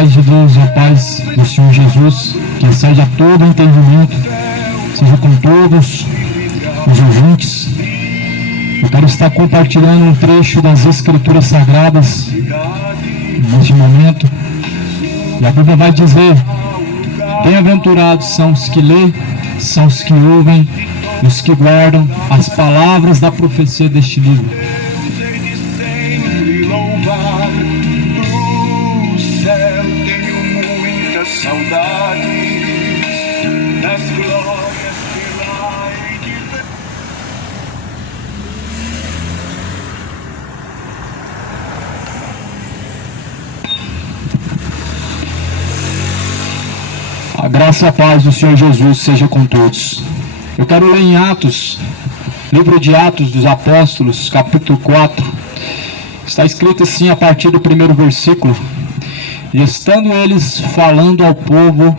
paz de Deus e a paz do Senhor Jesus, que excede a todo entendimento, seja com todos os ouvintes. Eu quero estar compartilhando um trecho das Escrituras Sagradas neste momento. E a Bíblia vai dizer: bem-aventurados são os que lêem, são os que ouvem, os que guardam as palavras da profecia deste livro. A graça e a paz do Senhor Jesus seja com todos. Eu quero ler em Atos, livro de Atos dos Apóstolos, capítulo 4. Está escrito assim a partir do primeiro versículo: E estando eles falando ao povo,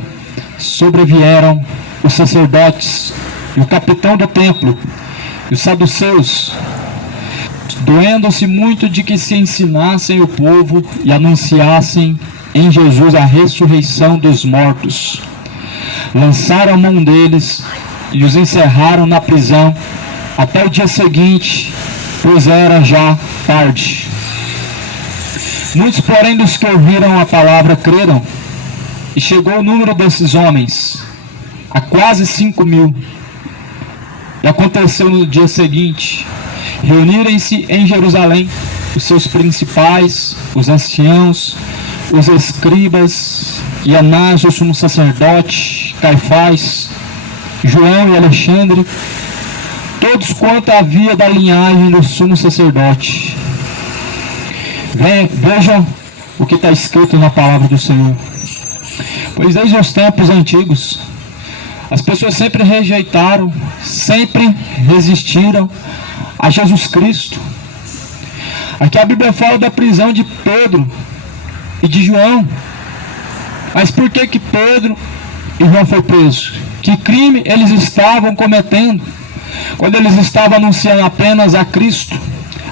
sobrevieram os sacerdotes e o capitão do templo e os saduceus, doendo-se muito de que se ensinassem o povo e anunciassem em Jesus a ressurreição dos mortos. Lançaram a mão deles e os encerraram na prisão até o dia seguinte, pois era já tarde. Muitos, porém, dos que ouviram a palavra creram, e chegou o número desses homens a quase 5.000. E aconteceu no dia seguinte, reunirem-se em Jerusalém os seus principais, os anciãos, os escribas, e Anás, o sumo sacerdote, Caifás, João e Alexandre, todos quanto havia da linhagem do sumo sacerdote. Vejam o que está escrito na palavra do Senhor. Pois desde os tempos antigos, as pessoas sempre rejeitaram, sempre resistiram a Jesus Cristo. Aqui a Bíblia fala da prisão de Pedro e de João. Mas por que Pedro e João foram presos? Que crime eles estavam cometendo quando eles estavam anunciando apenas a Cristo,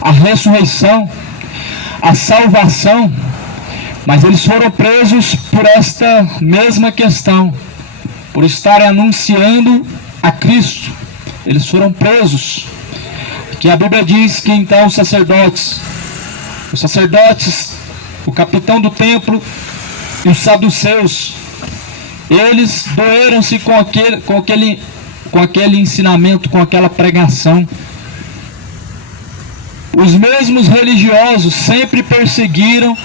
a ressurreição, a salvação? Mas eles foram presos por esta mesma questão, por estarem anunciando a Cristo. Eles foram presos. Que a Bíblia diz que então os sacerdotes, o capitão do templo e os saduceus, eles doeram-se com aquele ensinamento, com aquela pregação. Os mesmos religiosos sempre perseguiram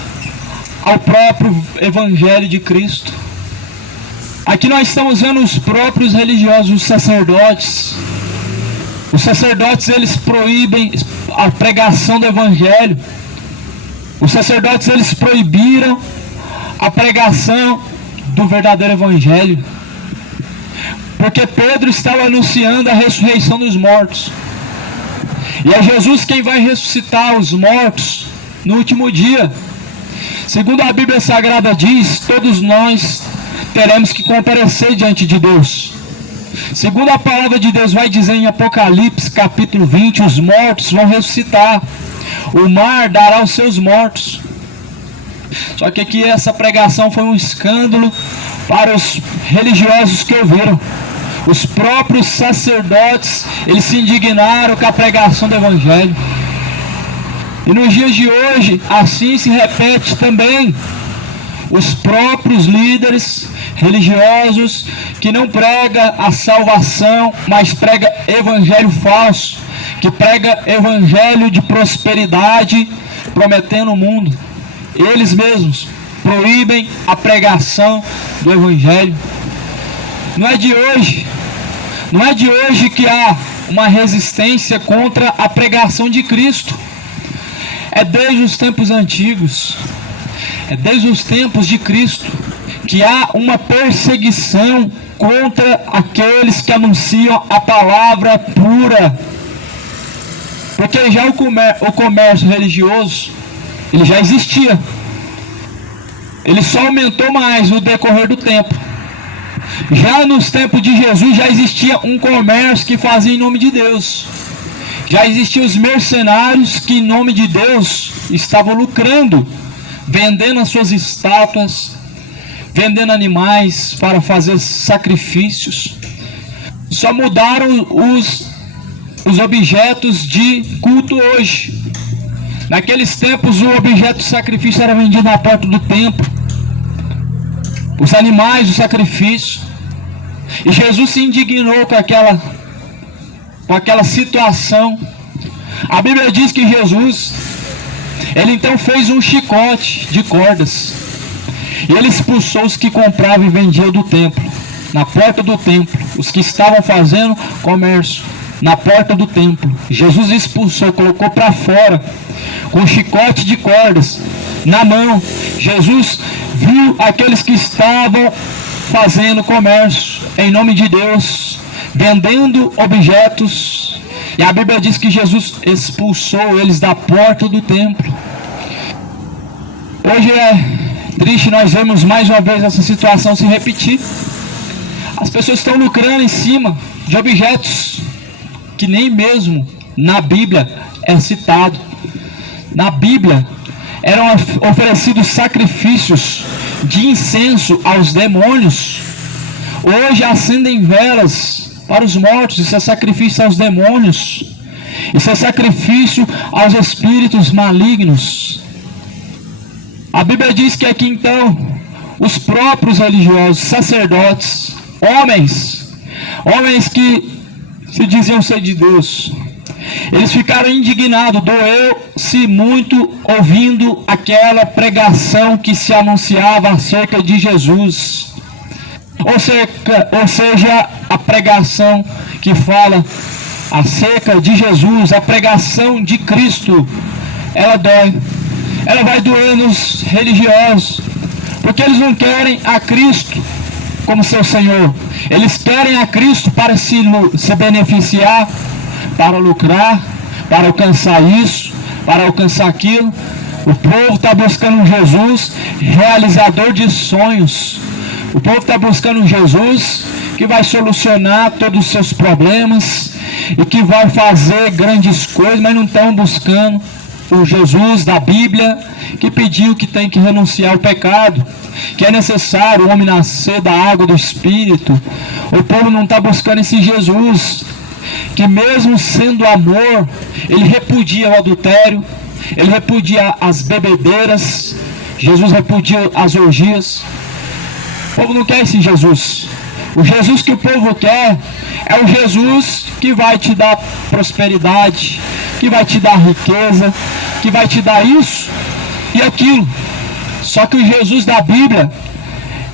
ao próprio Evangelho de Cristo. Aqui nós estamos vendo os próprios religiosos, os sacerdotes. Os sacerdotes, eles proíbem a pregação do Evangelho. Os sacerdotes, eles proibiram a pregação do verdadeiro Evangelho, porque Pedro estava anunciando a ressurreição dos mortos, e é Jesus quem vai ressuscitar os mortos no último dia. Segundo a Bíblia Sagrada diz, todos nós teremos que comparecer diante de Deus. Segundo a palavra de Deus vai dizer em Apocalipse capítulo 20, os mortos vão ressuscitar, o mar dará os seus mortos. Só que aqui essa pregação foi um escândalo para os religiosos que ouviram. Os próprios sacerdotes, eles se indignaram com a pregação do Evangelho. E nos dias de hoje, assim se repete também. Os próprios líderes religiosos que não pregam a salvação, mas pregam evangelho falso, que prega evangelho de prosperidade, prometendo o mundo. Eles mesmos proíbem a pregação do Evangelho. Não é de hoje que há uma resistência contra a pregação de Cristo. É desde os tempos antigos, é desde os tempos de Cristo, que há uma perseguição contra aqueles que anunciam a palavra pura. Porque já o comércio religioso, ele já existia. Ele só aumentou mais no decorrer do tempo. Já nos tempos de Jesus já existia um comércio que fazia em nome de Deus. Já existiam os mercenários que em nome de Deus estavam lucrando, vendendo as suas estátuas, vendendo animais para fazer sacrifícios. Só mudaram os objetos de culto hoje. Naqueles tempos o objeto de sacrifício era vendido na porta do templo. Os animais, o sacrifício. E Jesus se indignou com aquela situação. A Bíblia diz que Jesus, ele então fez um chicote de cordas. E ele expulsou os que compravam e vendiam do templo, na porta do templo. Os que estavam fazendo comércio na porta do templo. Jesus expulsou, colocou para fora, com um chicote de cordas na mão. Jesus viu aqueles que estavam fazendo comércio em nome de Deus, vendendo objetos. E a Bíblia diz que Jesus expulsou eles da porta do templo. Hoje é triste nós vemos mais uma vez essa situação se repetir. As pessoas estão lucrando em cima de objetos que nem mesmo na Bíblia é citado. Na Bíblia eram oferecidos sacrifícios de incenso aos demônios. Hoje acendem velas para os mortos. Isso é sacrifício aos demônios. Isso é sacrifício aos espíritos malignos. A Bíblia diz que aqui então os próprios religiosos, sacerdotes, homens que se diziam ser de Deus, eles ficaram indignados, doeu-se muito ouvindo aquela pregação que se anunciava acerca de Jesus. Ou seja, a pregação que fala acerca de Jesus, a pregação de Cristo, ela dói. Ela vai doer nos religiosos, porque eles não querem a Cristo como seu Senhor. Eles querem a Cristo para se beneficiar, para lucrar, para alcançar isso, para alcançar aquilo. O povo está buscando um Jesus realizador de sonhos. O povo está buscando um Jesus que vai solucionar todos os seus problemas e que vai fazer grandes coisas, mas não estão buscando o Jesus da Bíblia, que pediu que tem que renunciar ao pecado, que é necessário o homem nascer da água do Espírito. O povo não está buscando esse Jesus, que mesmo sendo amor, ele repudia o adultério, ele repudia as bebedeiras, Jesus repudia as orgias. O povo não quer esse Jesus. O Jesus que o povo quer é o Jesus que vai te dar prosperidade, que vai te dar riqueza, que vai te dar isso e aquilo. Só que o Jesus da Bíblia,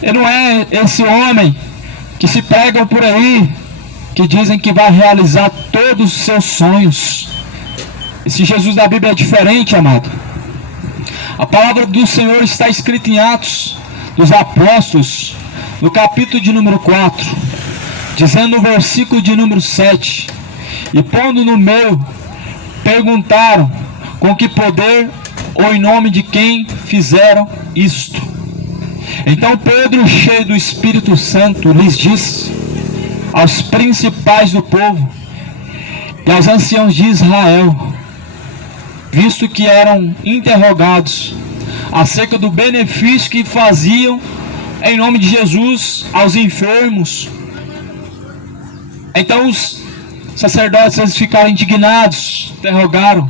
ele não é esse homem que se pregam por aí, que dizem que vai realizar todos os seus sonhos. Esse Jesus da Bíblia é diferente, amado. A palavra do Senhor está escrita em Atos dos Apóstolos, no capítulo de número 4, dizendo no versículo de número 7: e pondo no meio, perguntaram com que poder ou em nome de quem fizeram isto. Então Pedro, cheio do Espírito Santo, lhes disse aos principais do povo e aos anciãos de Israel, visto que eram interrogados acerca do benefício que faziam em nome de Jesus aos enfermos. Então os sacerdotes, eles ficaram indignados, interrogaram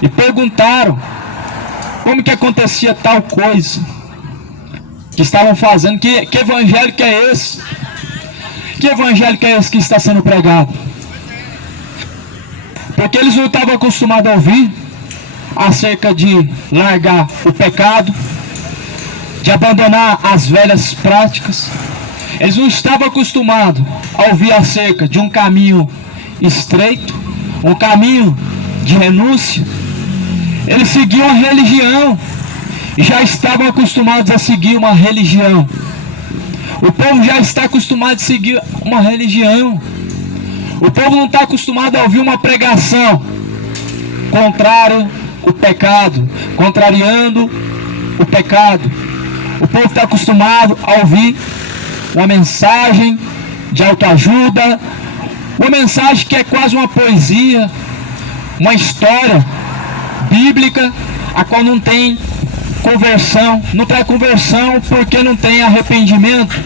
e perguntaram como que acontecia tal coisa que estavam fazendo. Que evangelho que é esse? Que evangelho que é esse que está sendo pregado? Porque eles não estavam acostumados a ouvir acerca de largar o pecado, de abandonar as velhas práticas. Eles não estavam acostumados a ouvir acerca de um caminho estreito, um caminho de renúncia. Eles seguiam a religião e já estavam acostumados a seguir uma religião. O povo já está acostumado a seguir uma religião. O povo não está acostumado a ouvir uma pregação contrária ao pecado, contrariando o pecado. O povo está acostumado a ouvir uma mensagem de autoajuda, uma mensagem que é quase uma poesia, uma história bíblica, a qual não tem conversão. Não traz conversão porque não tem arrependimento.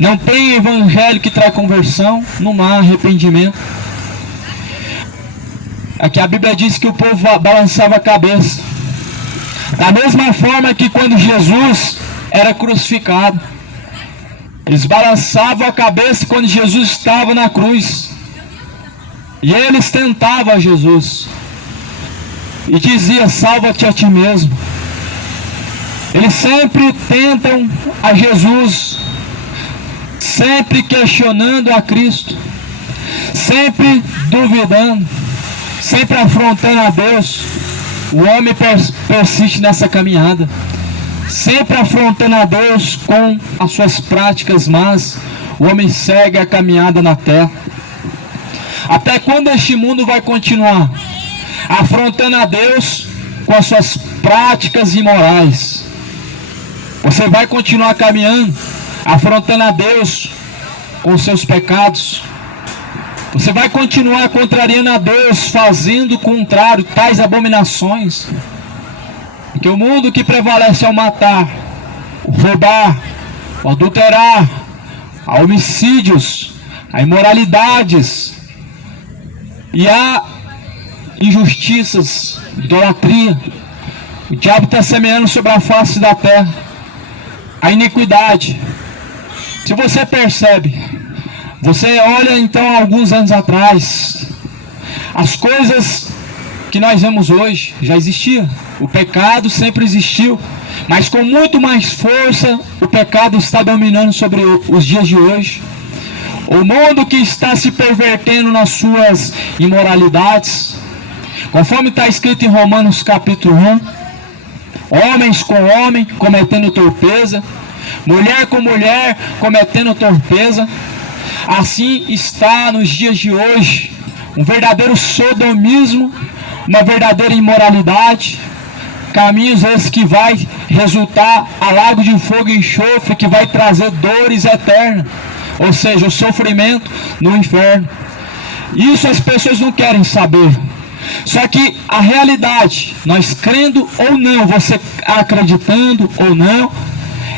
Não tem evangelho que traz conversão, não há arrependimento. Aqui a Bíblia diz que o povo balançava a cabeça. Da mesma forma que quando Jesus era crucificado, eles balançavam a cabeça quando Jesus estava na cruz. E eles tentavam Jesus. E dizia: salva-te a ti mesmo. Eles sempre tentam a Jesus, sempre questionando a Cristo, sempre duvidando, sempre afrontando a Deus. O homem persiste nessa caminhada, sempre afrontando a Deus com as suas práticas más. O homem segue a caminhada na terra. Até quando este mundo vai continuar afrontando a Deus com as suas práticas imorais? Você vai continuar caminhando afrontando a Deus com os seus pecados? Você vai continuar contrariando a Deus, fazendo o contrário, tais abominações? Porque o mundo que prevalece é o matar, o roubar, o adulterar, a homicídios, a imoralidades, e a injustiças, idolatria. O diabo está semeando sobre a face da terra a iniquidade. Se você percebe, você olha então alguns anos atrás, as coisas que nós vemos hoje já existiam. O pecado sempre existiu, mas com muito mais força o pecado está dominando sobre os dias de hoje. O mundo que está se pervertendo nas suas imoralidades, conforme está escrito em Romanos capítulo 1, homens com homem cometendo torpeza, mulher com mulher cometendo torpeza. Assim está nos dias de hoje um verdadeiro sodomismo, uma verdadeira imoralidade, caminhos esses que vai resultar a lago de fogo e enxofre, que vai trazer dores eternas, ou seja, o sofrimento no inferno. Isso as pessoas não querem saber. Só que a realidade, nós crendo ou não, você acreditando ou não,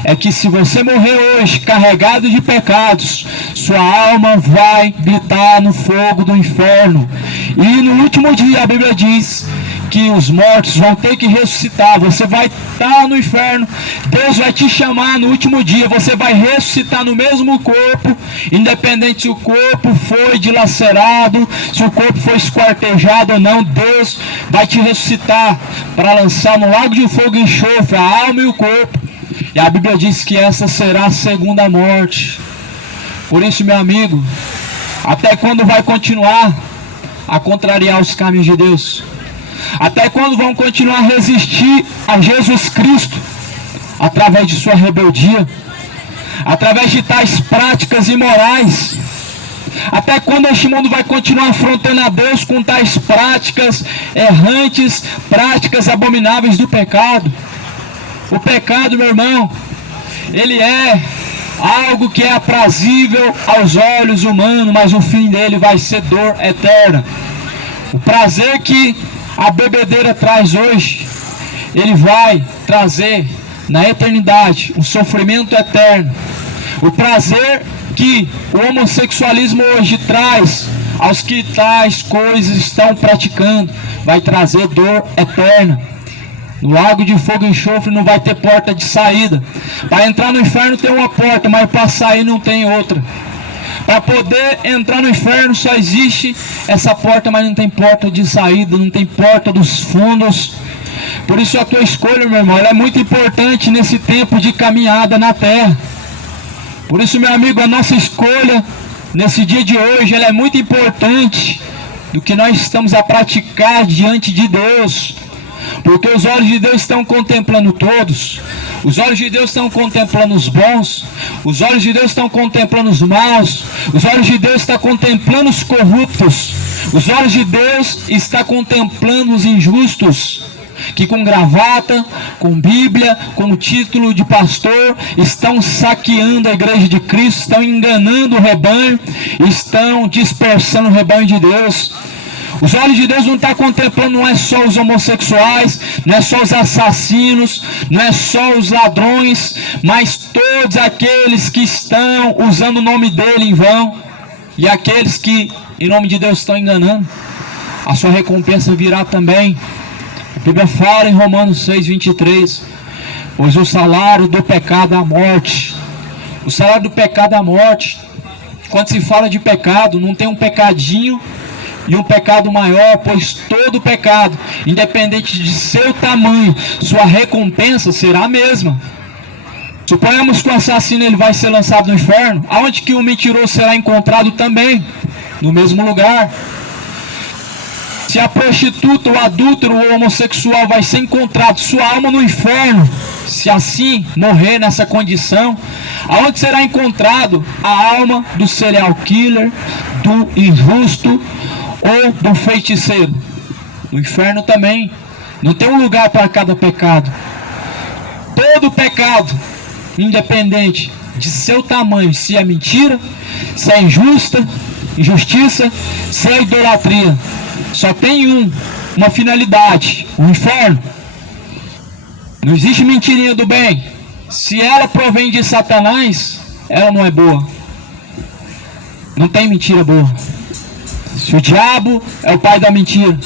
é que se você morrer hoje carregado de pecados, sua alma vai gritar no fogo do inferno. E no último dia a Bíblia diz que os mortos vão ter que ressuscitar. Você vai estar no inferno, Deus vai te chamar no último dia, você vai ressuscitar no mesmo corpo, independente se o corpo foi dilacerado, se o corpo foi esquartejado ou não. Deus vai te ressuscitar para lançar no lago de fogo e enxofre a alma e o corpo. E a Bíblia diz que essa será a segunda morte. Por isso, meu amigo, até quando vai continuar a contrariar os caminhos de Deus? Até quando vão continuar a resistir a Jesus Cristo através de sua rebeldia, através de tais práticas imorais? Até quando este mundo vai continuar afrontando a Deus com tais práticas errantes, práticas abomináveis do pecado? O pecado, meu irmão, ele é algo que é aprazível aos olhos humanos, mas o fim dele vai ser dor eterna. O prazer que a bebedeira traz hoje, ele vai trazer na eternidade um sofrimento eterno. O prazer que o homossexualismo hoje traz aos que tais coisas estão praticando, vai trazer dor eterna. No lago de fogo e enxofre não vai ter porta de saída. Para entrar no inferno tem uma porta, mas para sair não tem outra. Para poder entrar no inferno só existe essa porta, mas não tem porta de saída, não tem porta dos fundos. Por isso a tua escolha, meu irmão, ela é muito importante nesse tempo de caminhada na terra. Por isso, meu amigo, a nossa escolha nesse dia de hoje, ela é muito importante do que nós estamos a praticar diante de Deus. Porque os olhos de Deus estão contemplando todos. Os olhos de Deus estão contemplando os bons. Os olhos de Deus estão contemplando os maus. Os olhos de Deus estão contemplando os corruptos. Os olhos de Deus estão contemplando os injustos, que com gravata, com Bíblia, com o título de pastor, estão saqueando a igreja de Cristo, estão enganando o rebanho, estão dispersando o rebanho de Deus. Os olhos de Deus não estão contemplando, não é só os homossexuais, não é só os assassinos, não é só os ladrões, mas todos aqueles que estão usando o nome dele em vão, e aqueles que em nome de Deus estão enganando. A sua recompensa virá também. A Bíblia fala em Romanos 6:23, pois o salário do pecado é a morte. O salário do pecado é a morte. Quando se fala de pecado, não tem um pecadinho e um pecado maior, pois todo pecado, independente de seu tamanho, sua recompensa será a mesma. Suponhamos que o assassino ele vai ser lançado no inferno, aonde que o mentiroso será encontrado também, no mesmo lugar. Se a prostituta, o adúltero, o homossexual vai ser encontrado, sua alma no inferno, se assim morrer nessa condição, aonde será encontrado a alma do serial killer, do injusto ou do feiticeiro? No inferno também. Não tem um lugar para cada pecado. Todo pecado, independente de seu tamanho, se é mentira, se é injustiça, se é idolatria, só tem uma finalidade: o inferno. Não existe mentirinha do bem. Se ela provém de Satanás, ela não é boa. Não tem mentira boa. Se o diabo é o pai da mentira,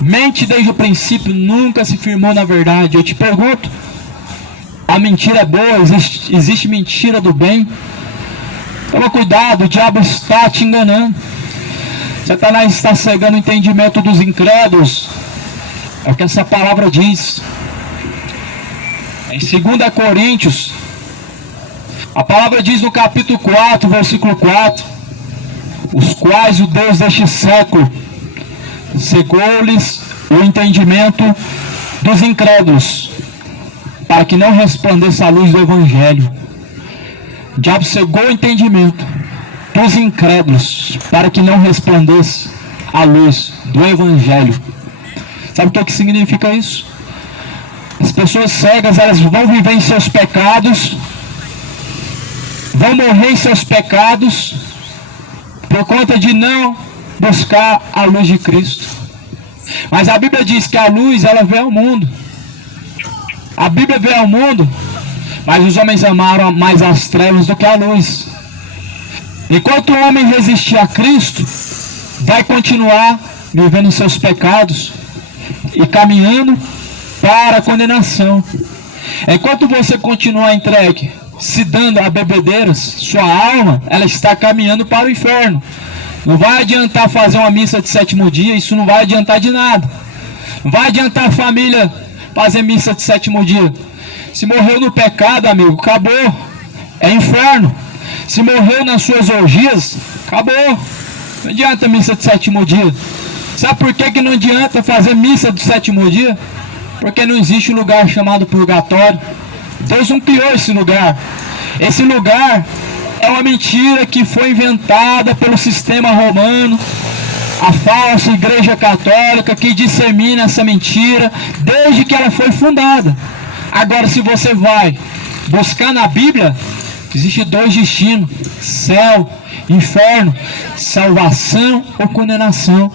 mente desde o princípio, nunca se firmou na verdade. Eu te pergunto, a mentira é boa? Existe mentira do bem? Toma cuidado, o diabo está te enganando. Satanás está cegando o entendimento dos incrédulos. É o que essa palavra diz. Em 2 Coríntios, a palavra diz no capítulo 4, versículo 4, os quais o Deus deste século cegou-lhes o entendimento dos incrédulos, para que não resplandeça a luz do Evangelho. O diabo cegou o entendimento dos incrédulos, para que não resplandeça a luz do Evangelho. Sabe o que significa isso? As pessoas cegas, elas vão viver em seus pecados, vão morrer em seus pecados, por conta de não buscar a luz de Cristo. Mas a Bíblia diz que a luz, ela veio ao mundo. A Bíblia veio ao mundo, mas os homens amaram mais as trevas do que a luz. Enquanto o homem resistir a Cristo, vai continuar vivendo em seus pecados e caminhando para a condenação. Enquanto você continuar entregue, se dando a bebedeiras, sua alma, ela está caminhando para o inferno. Não vai adiantar fazer uma missa de sétimo dia, isso não vai adiantar de nada. Não vai adiantar a família fazer missa de sétimo dia. Se morreu no pecado, amigo, acabou. É inferno. Se morreu nas suas orgias, acabou. Não adianta missa de sétimo dia. Sabe por que não adianta fazer missa do sétimo dia? Porque não existe um lugar chamado purgatório. Deus não criou esse lugar. Esse lugar é uma mentira que foi inventada pelo sistema romano, a falsa igreja católica que dissemina essa mentira desde que ela foi fundada. Agora, se você vai buscar na Bíblia, existe dois destinos: céu, inferno, salvação ou condenação.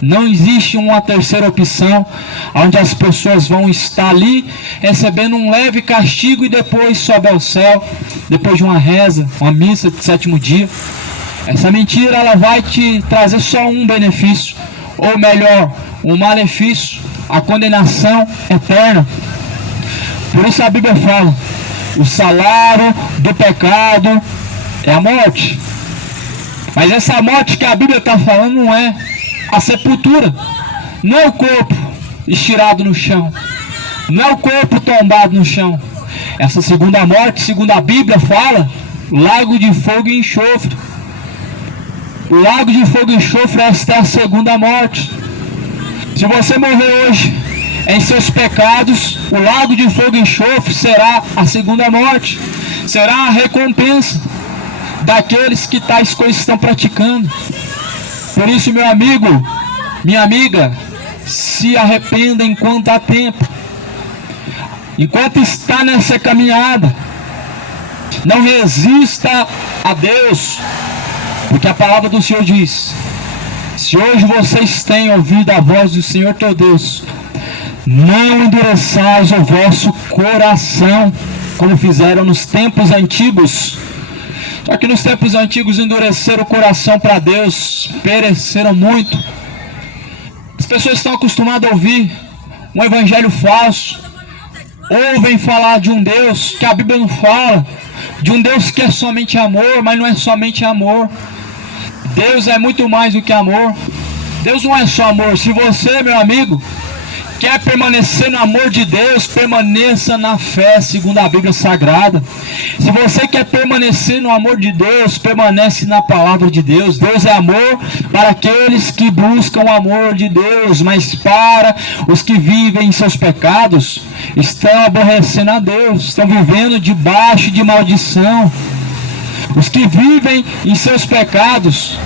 Não existe uma terceira opção, onde as pessoas vão estar ali recebendo um leve castigo e depois sobe ao céu, depois de uma reza, uma missa de sétimo dia. Essa mentira, ela vai te trazer só um benefício, ou melhor, um malefício, a condenação eterna. Por isso a Bíblia fala: o salário do pecado é a morte. Mas essa morte que a Bíblia está falando não é a sepultura, não é o corpo estirado no chão, não é o corpo tombado no chão. Essa segunda morte, segundo a Bíblia, fala lago de fogo e enxofre. O lago de fogo e enxofre, esta é a segunda morte. Se você morrer hoje em seus pecados, o lago de fogo e enxofre será a segunda morte, será a recompensa daqueles que tais coisas estão praticando. Por isso, meu amigo, minha amiga, se arrependa enquanto há tempo, enquanto está nessa caminhada. Não resista a Deus, porque a palavra do Senhor diz Se hoje vocês têm ouvido a voz do Senhor teu Deus, não endureçais o vosso coração, como fizeram nos tempos antigos. Só que nos tempos antigos endureceram o coração para Deus, pereceram muito. As pessoas estão acostumadas a ouvir um evangelho falso, ouvem falar de um Deus que a Bíblia não fala, de um Deus que é somente amor, mas não é somente amor. Deus é muito mais do que amor. Deus não é só amor. Se você, meu amigo, quer permanecer no amor de Deus, permaneça na fé segundo a Bíblia Sagrada. Se você quer permanecer no amor de Deus, permanece na palavra de Deus. Deus é amor para aqueles que buscam o amor de Deus, mas para os que vivem em seus pecados, estão aborrecendo a Deus, estão vivendo debaixo de maldição. Os que vivem em seus pecados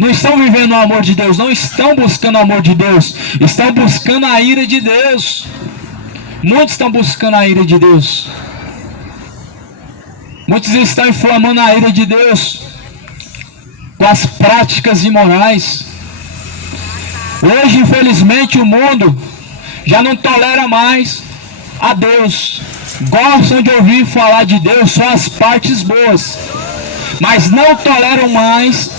não estão vivendo o amor de Deus, não estão buscando o amor de Deus, estão buscando a ira de Deus. Muitos estão buscando a ira de Deus. Muitos estão inflamando a ira de Deus com as práticas imorais. Hoje, infelizmente, o mundo já não tolera mais a Deus. Gostam de ouvir falar de Deus só as partes boas, mas não toleram mais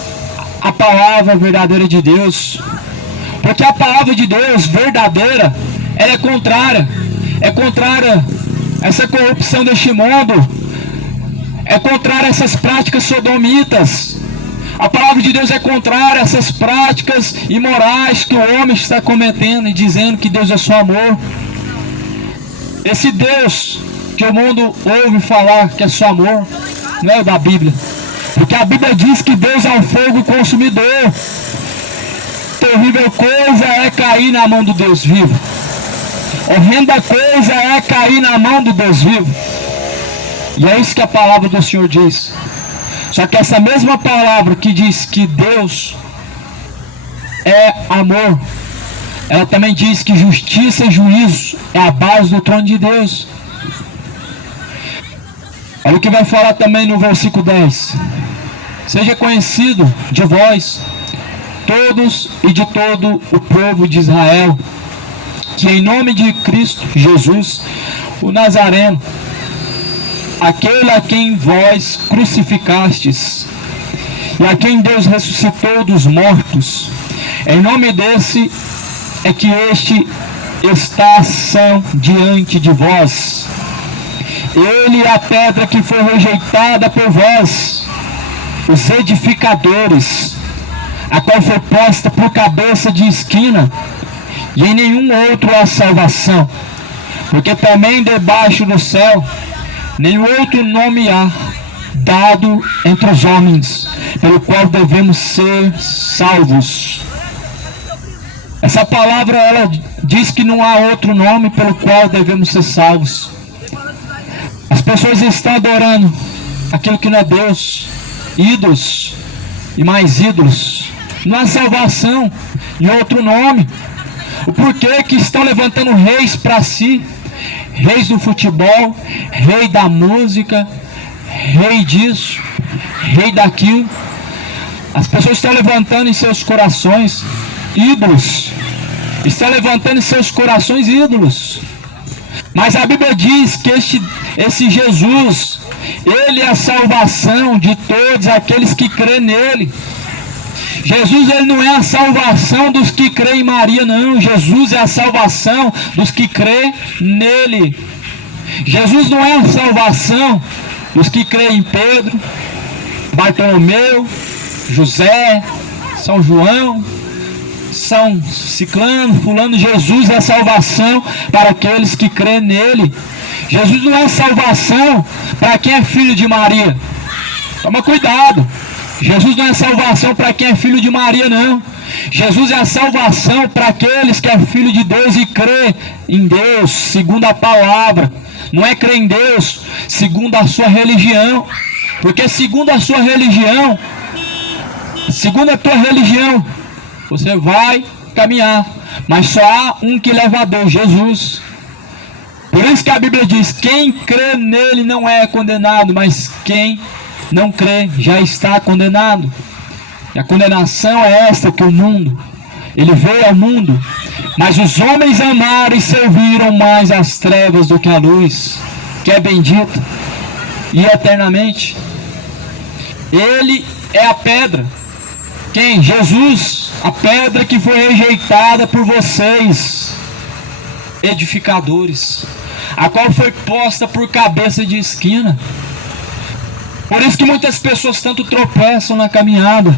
a palavra verdadeira de Deus, porque a palavra de Deus verdadeira, ela é contrária a essa corrupção deste mundo, é contrária a essas práticas sodomitas. A palavra de Deus é contrária a essas práticas imorais que o homem está cometendo e dizendo que Deus é só amor. Esse Deus que o mundo ouve falar que é só amor, não é o da Bíblia. Porque a Bíblia diz que Deus é um fogo consumidor. Terrível coisa é cair na mão do Deus vivo. Horrenda coisa é cair na mão do Deus vivo. E é isso que a palavra do Senhor diz. Só que essa mesma palavra que diz que Deus é amor, ela também diz que justiça e juízo é a base do trono de Deus. Olha o que vai falar também no versículo 10. Seja conhecido de vós, todos e de todo o povo de Israel, que em nome de Cristo Jesus, o Nazareno, aquele a quem vós crucificastes, e a quem Deus ressuscitou dos mortos, em nome desse é que este está são diante de vós. Ele é a pedra que foi rejeitada por vós, os edificadores, a qual foi posta por cabeça de esquina, e em nenhum outro há salvação, porque também debaixo do céu nenhum outro nome há dado entre os homens, pelo qual devemos ser salvos. Essa palavra, ela diz que não há outro nome pelo qual devemos ser salvos. As pessoas estão adorando aquilo que não é Deus, ídolos e mais ídolos. Não há salvação em outro nome. O porquê que estão levantando reis para si, reis do futebol, rei da música, rei disso, rei daquilo. As pessoas estão levantando em seus corações ídolos, estão levantando em seus corações ídolos. Mas a Bíblia diz que esse Jesus, ele é a salvação de todos aqueles que crêem nele. Jesus, ele não é a salvação dos que creem em Maria, não. Jesus é a salvação dos que creem nele. Jesus não é a salvação dos que creem em Pedro, Bartolomeu, José, São João, São Ciclano, fulano. Jesus é a salvação para aqueles que creem nele. Jesus não é salvação para quem é filho de Maria. Toma cuidado. Jesus não é salvação para quem é filho de Maria, não. Jesus é a salvação para aqueles que é filho de Deus e crê em Deus, segundo a palavra. Não é crer em Deus segundo a sua religião. Porque segundo a sua religião, segundo a tua religião, você vai caminhar, mas só há um que leva a Deus, Jesus. Por isso que a Bíblia diz: quem crê nele não é condenado, mas quem não crê já está condenado. E a condenação é esta, que o mundo, ele veio ao mundo, mas os homens amaram e serviram mais as trevas do que a luz, que é bendita e eternamente. Ele é a pedra. Quem? Jesus, a pedra que foi rejeitada por vocês, edificadores, a qual foi posta por cabeça de esquina. Por isso que muitas pessoas tanto tropeçam na caminhada,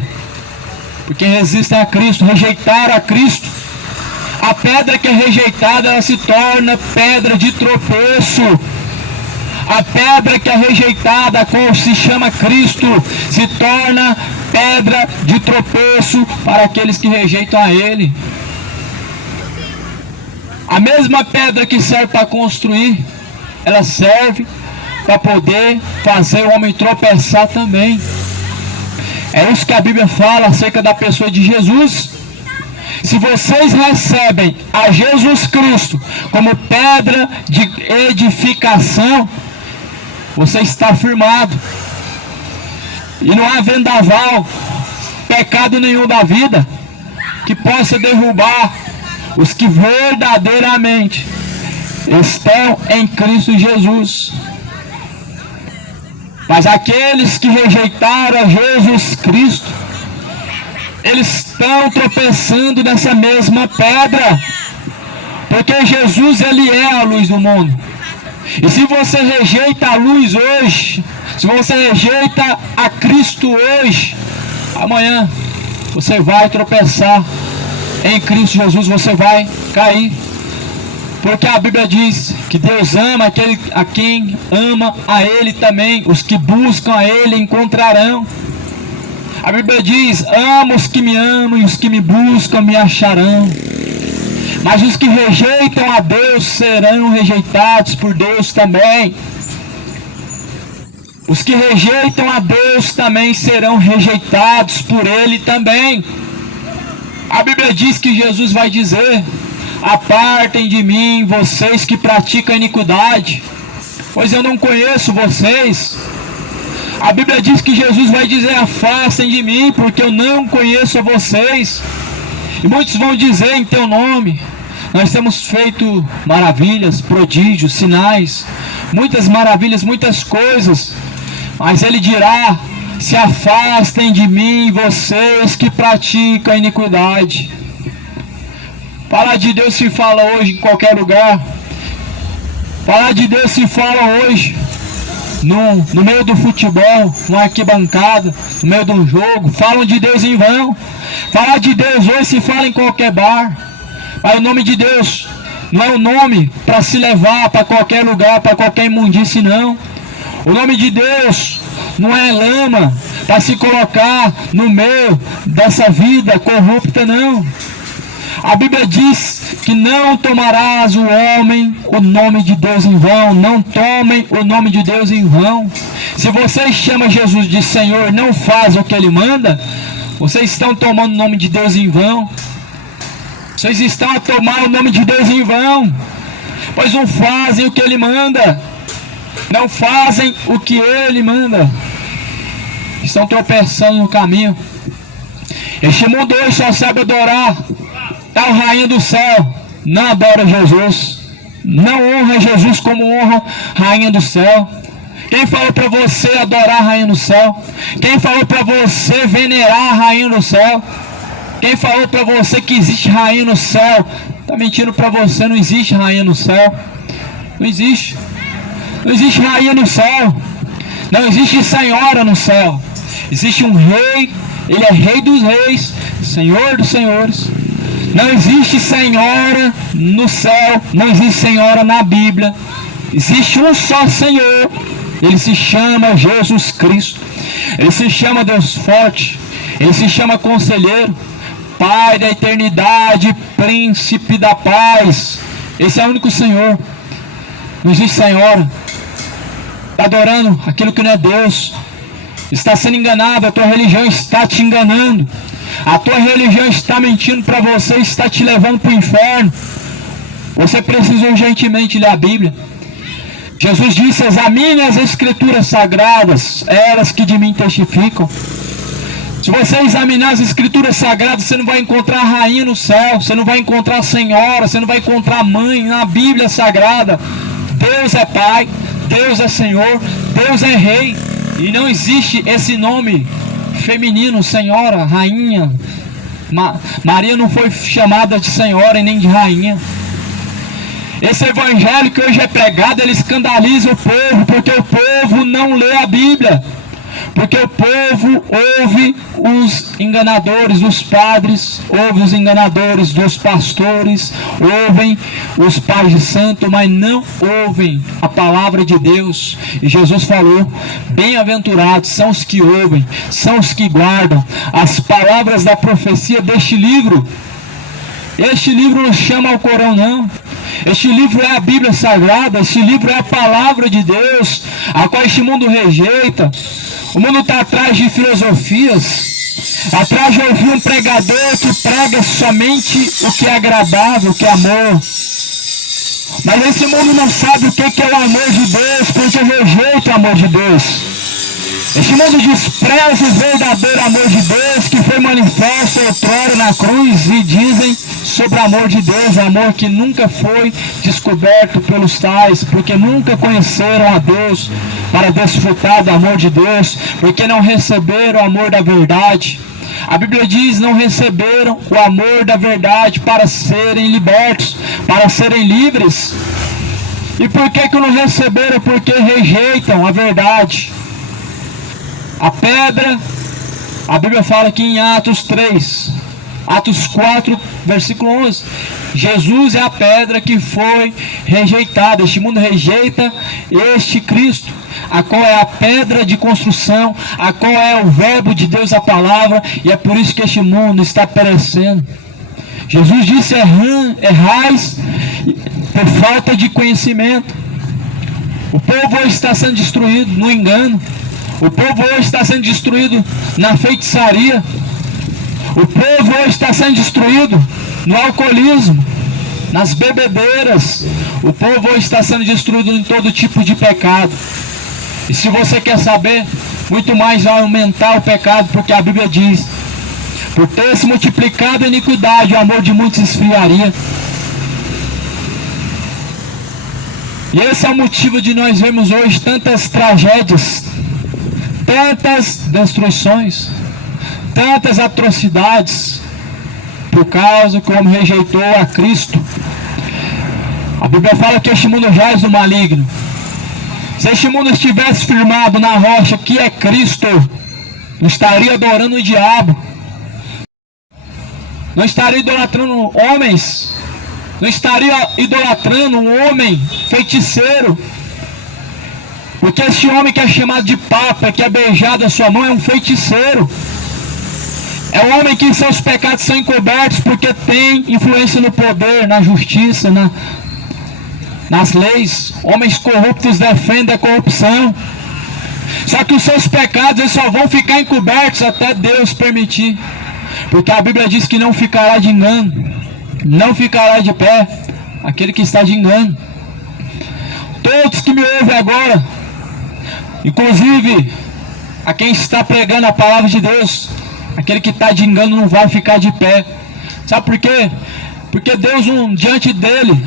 porque resistem a Cristo, rejeitaram a Cristo. A pedra que é rejeitada, ela se torna pedra de tropeço. A pedra que é rejeitada, a qual se chama Cristo, se torna pedra de tropeço para aqueles que rejeitam a Ele. A mesma pedra que serve para construir, ela serve para poder fazer o homem tropeçar também. É isso que a Bíblia fala acerca da pessoa de Jesus. Se vocês recebem a Jesus Cristo como pedra de edificação, você está firmado. E não há vendaval, pecado nenhum da vida que possa derrubar os que verdadeiramente estão em Cristo Jesus. Mas aqueles que rejeitaram a Jesus Cristo, eles estão tropeçando nessa mesma pedra, porque Jesus, ele é a luz do mundo. E se você rejeita a luz hoje, se você rejeita a Cristo hoje, amanhã você vai tropeçar em Cristo Jesus, você vai cair. Porque a Bíblia diz que Deus ama aquele a quem ama a Ele também. Os que buscam a Ele encontrarão. A Bíblia diz: amo os que me amam e os que me buscam me acharão. Mas os que rejeitam a Deus serão rejeitados por Deus também. Os que rejeitam a Deus também serão rejeitados por Ele também. A Bíblia diz que Jesus vai dizer: apartem de mim, vocês que praticam iniquidade, pois eu não conheço vocês. A Bíblia diz que Jesus vai dizer: afastem de mim, porque eu não conheço a vocês. E muitos vão dizer em teu nome: nós temos feito maravilhas, prodígios, sinais, muitas maravilhas, muitas coisas. Mas Ele dirá: se afastem de mim, vocês que praticam a iniquidade. Palavra de Deus se fala hoje em qualquer lugar. Palavra de Deus se fala hoje no meio do futebol, numa arquibancada, no meio de um jogo. Falam de Deus em vão. Falar de Deus hoje se fala em qualquer bar. Mas o nome de Deus não é um nome para se levar para qualquer lugar, para qualquer imundície, não. O nome de Deus não é lama para se colocar no meio dessa vida corrupta, não. A Bíblia diz que não tomarás o homem o nome de Deus em vão. Não tomem o nome de Deus em vão. Se vocês chamam Jesus de Senhor e não fazem o que Ele manda, vocês estão tomando o nome de Deus em vão. Vocês estão a tomar o nome de Deus em vão, pois não fazem o que Ele manda. Não fazem o que Ele manda. Estão tropeçando no caminho. Este mundo hoje só sabe adorar tal rainha do céu. Não adora Jesus. Não honra Jesus como honra a rainha do céu. Quem falou para você adorar a rainha do céu? Quem falou para você venerar a rainha do céu? Quem falou para você que existe rainha no céu? Está mentindo para você. Não existe rainha no céu. Não existe. Não existe rainha no céu. Não existe senhora no céu. Existe um rei. Ele é rei dos reis, senhor dos senhores. Não existe senhora no céu. Não existe senhora na Bíblia. Existe um só Senhor. Ele se chama Jesus Cristo. Ele se chama Deus forte. Ele se chama Conselheiro, Pai da eternidade, Príncipe da paz. Esse é o único Senhor. Não existe senhora. Está adorando aquilo que não é Deus. Está sendo enganado. A tua religião está te enganando. A tua religião está mentindo para você. Está te levando para o inferno. Você precisa urgentemente ler a Bíblia. Jesus disse: examine as escrituras sagradas, elas que de mim testificam. Se você examinar as escrituras sagradas, você não vai encontrar rainha no céu, você não vai encontrar senhora, você não vai encontrar mãe na Bíblia Sagrada. Deus é Pai, Deus é Senhor, Deus é Rei. E não existe esse nome feminino, senhora, rainha. Maria não foi chamada de senhora e nem de rainha. Esse evangelho que hoje é pregado, ele escandaliza o povo, porque o povo não lê a Bíblia. Porque o povo ouve os enganadores dos padres, ouve os enganadores dos pastores, ouvem os pais de santo, mas não ouvem a palavra de Deus. E Jesus falou: bem-aventurados são os que ouvem, são os que guardam as palavras da profecia deste livro. Este livro não chama ao Corão, não. Este livro é a Bíblia Sagrada, este livro é a palavra de Deus, a qual este mundo rejeita. O mundo está atrás de filosofias, atrás de ouvir um pregador que prega somente o que é agradável, o que é amor. Mas esse mundo não sabe o que é o amor de Deus, porque rejeita o amor de Deus. Este mundo despreza o verdadeiro amor de Deus que foi manifesto outrora na cruz, e dizem sobre o amor de Deus, amor que nunca foi descoberto pelos tais, porque nunca conheceram a Deus para desfrutar do amor de Deus, porque não receberam o amor da verdade. A Bíblia diz: não receberam o amor da verdade para serem libertos, para serem livres. E por que não receberam? Porque rejeitam a verdade. A pedra, a Bíblia fala aqui em Atos 3, Atos 4, versículo 11, Jesus é a pedra que foi rejeitada. Este mundo rejeita este Cristo, a qual é a pedra de construção, a qual é o verbo de Deus, a palavra, e é por isso que este mundo está perecendo. Jesus disse: errais por falta de conhecimento. O povo hoje está sendo destruído no engano. O povo hoje está sendo destruído na feitiçaria. O povo hoje está sendo destruído no alcoolismo, nas bebedeiras. O povo hoje está sendo destruído em todo tipo de pecado. E se você quer saber, muito mais vai aumentar o pecado, porque a Bíblia diz: por ter se multiplicado a iniquidade, o amor de muitos esfriaria. E esse é o motivo de nós vermos hoje tantas tragédias, tantas destruições, tantas atrocidades, por causa que o homem rejeitou a Cristo. A Bíblia fala que este mundo jaz do maligno. Se este mundo estivesse firmado na rocha que é Cristo, não estaria adorando o diabo, não estaria idolatrando homens, não estaria idolatrando um homem feiticeiro. Porque esse homem que é chamado de papa, que é beijado a sua mão, é um feiticeiro. É um homem que seus pecados são encobertos porque tem influência no poder, na justiça, nas leis. Homens corruptos defendem a corrupção. Só que os seus pecados eles só vão ficar encobertos até Deus permitir. Porque a Bíblia diz que não ficará de engano, não ficará de pé aquele que está de engano. Todos que me ouvem agora, inclusive a quem está pregando a palavra de Deus, aquele que está de engano não vai ficar de pé. Sabe por quê? Porque Deus, diante dele,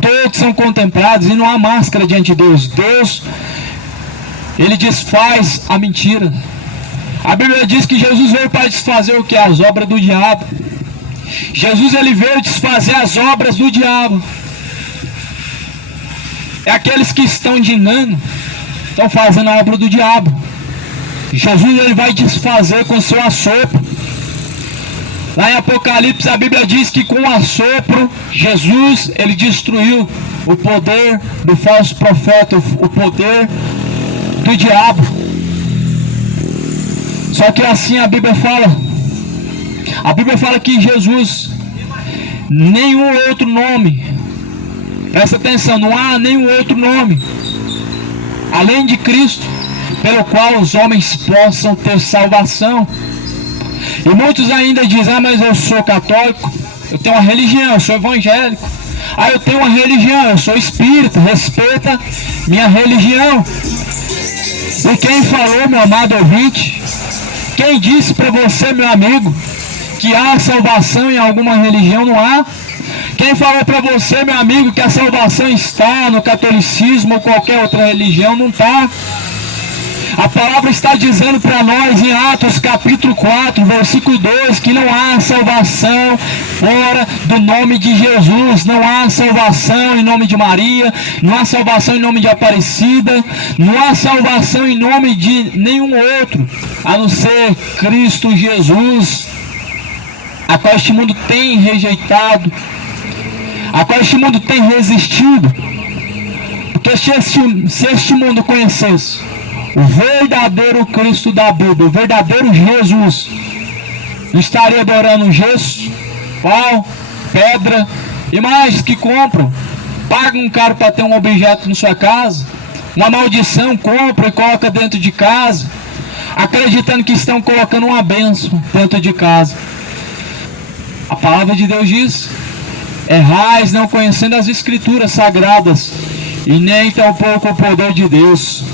todos são contemplados e não há máscara diante de Deus. Deus, ele desfaz a mentira. A Bíblia diz que Jesus veio para desfazer o que? As obras do diabo. Jesus, ele veio desfazer as obras do diabo. É aqueles que estão de engano, estão fazendo a obra do diabo. Jesus, ele vai desfazer com o seu assopro. Lá em Apocalipse a Bíblia diz que com o assopro Jesus, ele destruiu o poder do falso profeta, o poder do diabo. Só que assim a Bíblia fala que Jesus, nenhum outro nome, presta atenção, não há nenhum outro nome além de Cristo pelo qual os homens possam ter salvação. E muitos ainda dizem: mas eu sou católico, eu tenho uma religião, eu sou evangélico. Eu tenho uma religião, eu sou espírita, respeita minha religião. E quem falou, meu amado ouvinte, Quem disse para você, meu amigo, que há salvação em alguma religião? Não há. Quem falou para você, meu amigo, que a salvação está no catolicismo ou qualquer outra religião? Não está. A palavra está dizendo para nós em Atos capítulo 4, versículo 2, que não há salvação fora do nome de Jesus. Não há salvação em nome de Maria, não há salvação em nome de Aparecida, não há salvação em nome de nenhum outro, a não ser Cristo Jesus, a qual este mundo tem rejeitado, a qual este mundo tem resistido. Porque se este mundo conhecesse o verdadeiro Cristo da Bíblia, o verdadeiro Jesus, não estaria adorando gesso, pau, pedra e mais que compram. Pagam caro para ter um objeto na sua casa, uma maldição, compra e coloca dentro de casa, acreditando que estão colocando uma bênção dentro de casa. A palavra de Deus diz: errais não conhecendo as escrituras sagradas, e nem tampouco o poder de Deus.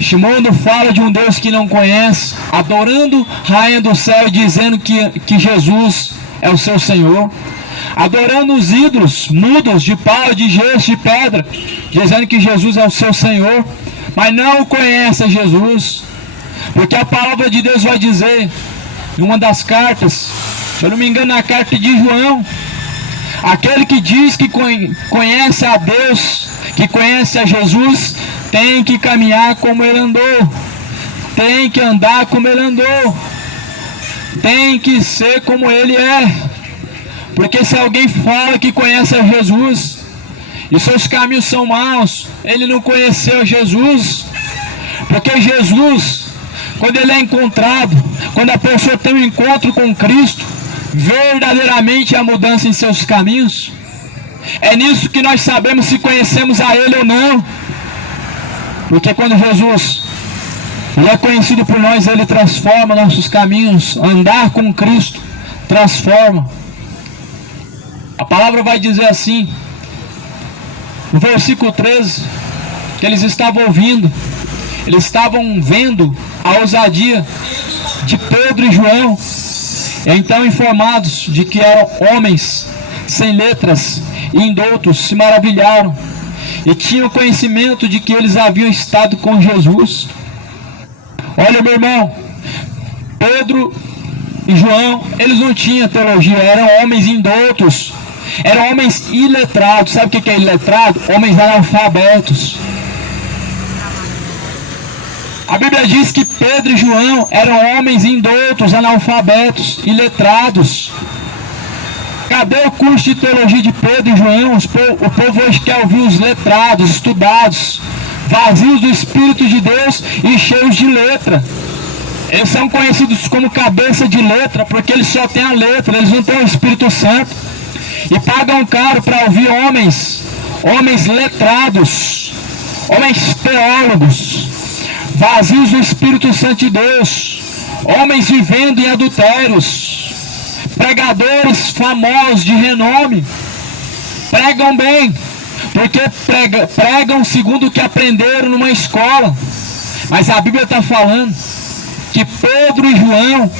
Este mundo fala de um Deus que não conhece, adorando Rainha do Céu e dizendo que Jesus é o seu Senhor, adorando os ídolos mudos de pau, de gesso, de pedra, dizendo que Jesus é o seu Senhor, mas não conhece a Jesus, porque a palavra de Deus vai dizer, em uma das cartas, se eu não me engano, na carta de João, aquele que diz que conhece a Deus, que conhece a Jesus, tem que caminhar como ele andou, tem que andar como ele andou, tem que ser como ele é. Porque se alguém fala que conhece a Jesus e seus caminhos são maus, ele não conheceu Jesus. Porque Jesus, quando ele é encontrado, quando a pessoa tem um encontro com Cristo, verdadeiramente há mudança em seus caminhos. É nisso que nós sabemos se conhecemos a ele ou não. Porque quando Jesus é conhecido por nós, ele transforma nossos caminhos. Andar com Cristo transforma. A palavra vai dizer assim, no versículo 13, que eles estavam ouvindo, eles estavam vendo a ousadia de Pedro e João. Então, informados de que eram homens sem letras e indoutos, se maravilharam e tinham conhecimento de que eles haviam estado com Jesus. Olha, meu irmão, Pedro e João, eles não tinham teologia, eram homens indoutos, eram homens iletrados. Sabe o que é iletrado? Homens analfabetos. A Bíblia diz que Pedro e João eram homens indoutos, analfabetos, iletrados. Cadê o curso de teologia de Pedro e João? O povo hoje quer ouvir os letrados, estudados, vazios do Espírito de Deus e cheios de letra. Eles são conhecidos como cabeça de letra, porque eles só têm a letra, eles não têm o Espírito Santo. E pagam caro para ouvir homens letrados, homens teólogos, vazios do Espírito Santo de Deus, homens vivendo em adultérios, pregadores famosos de renome, pregam bem, porque pregam segundo o que aprenderam numa escola, mas a Bíblia está falando que Pedro e João,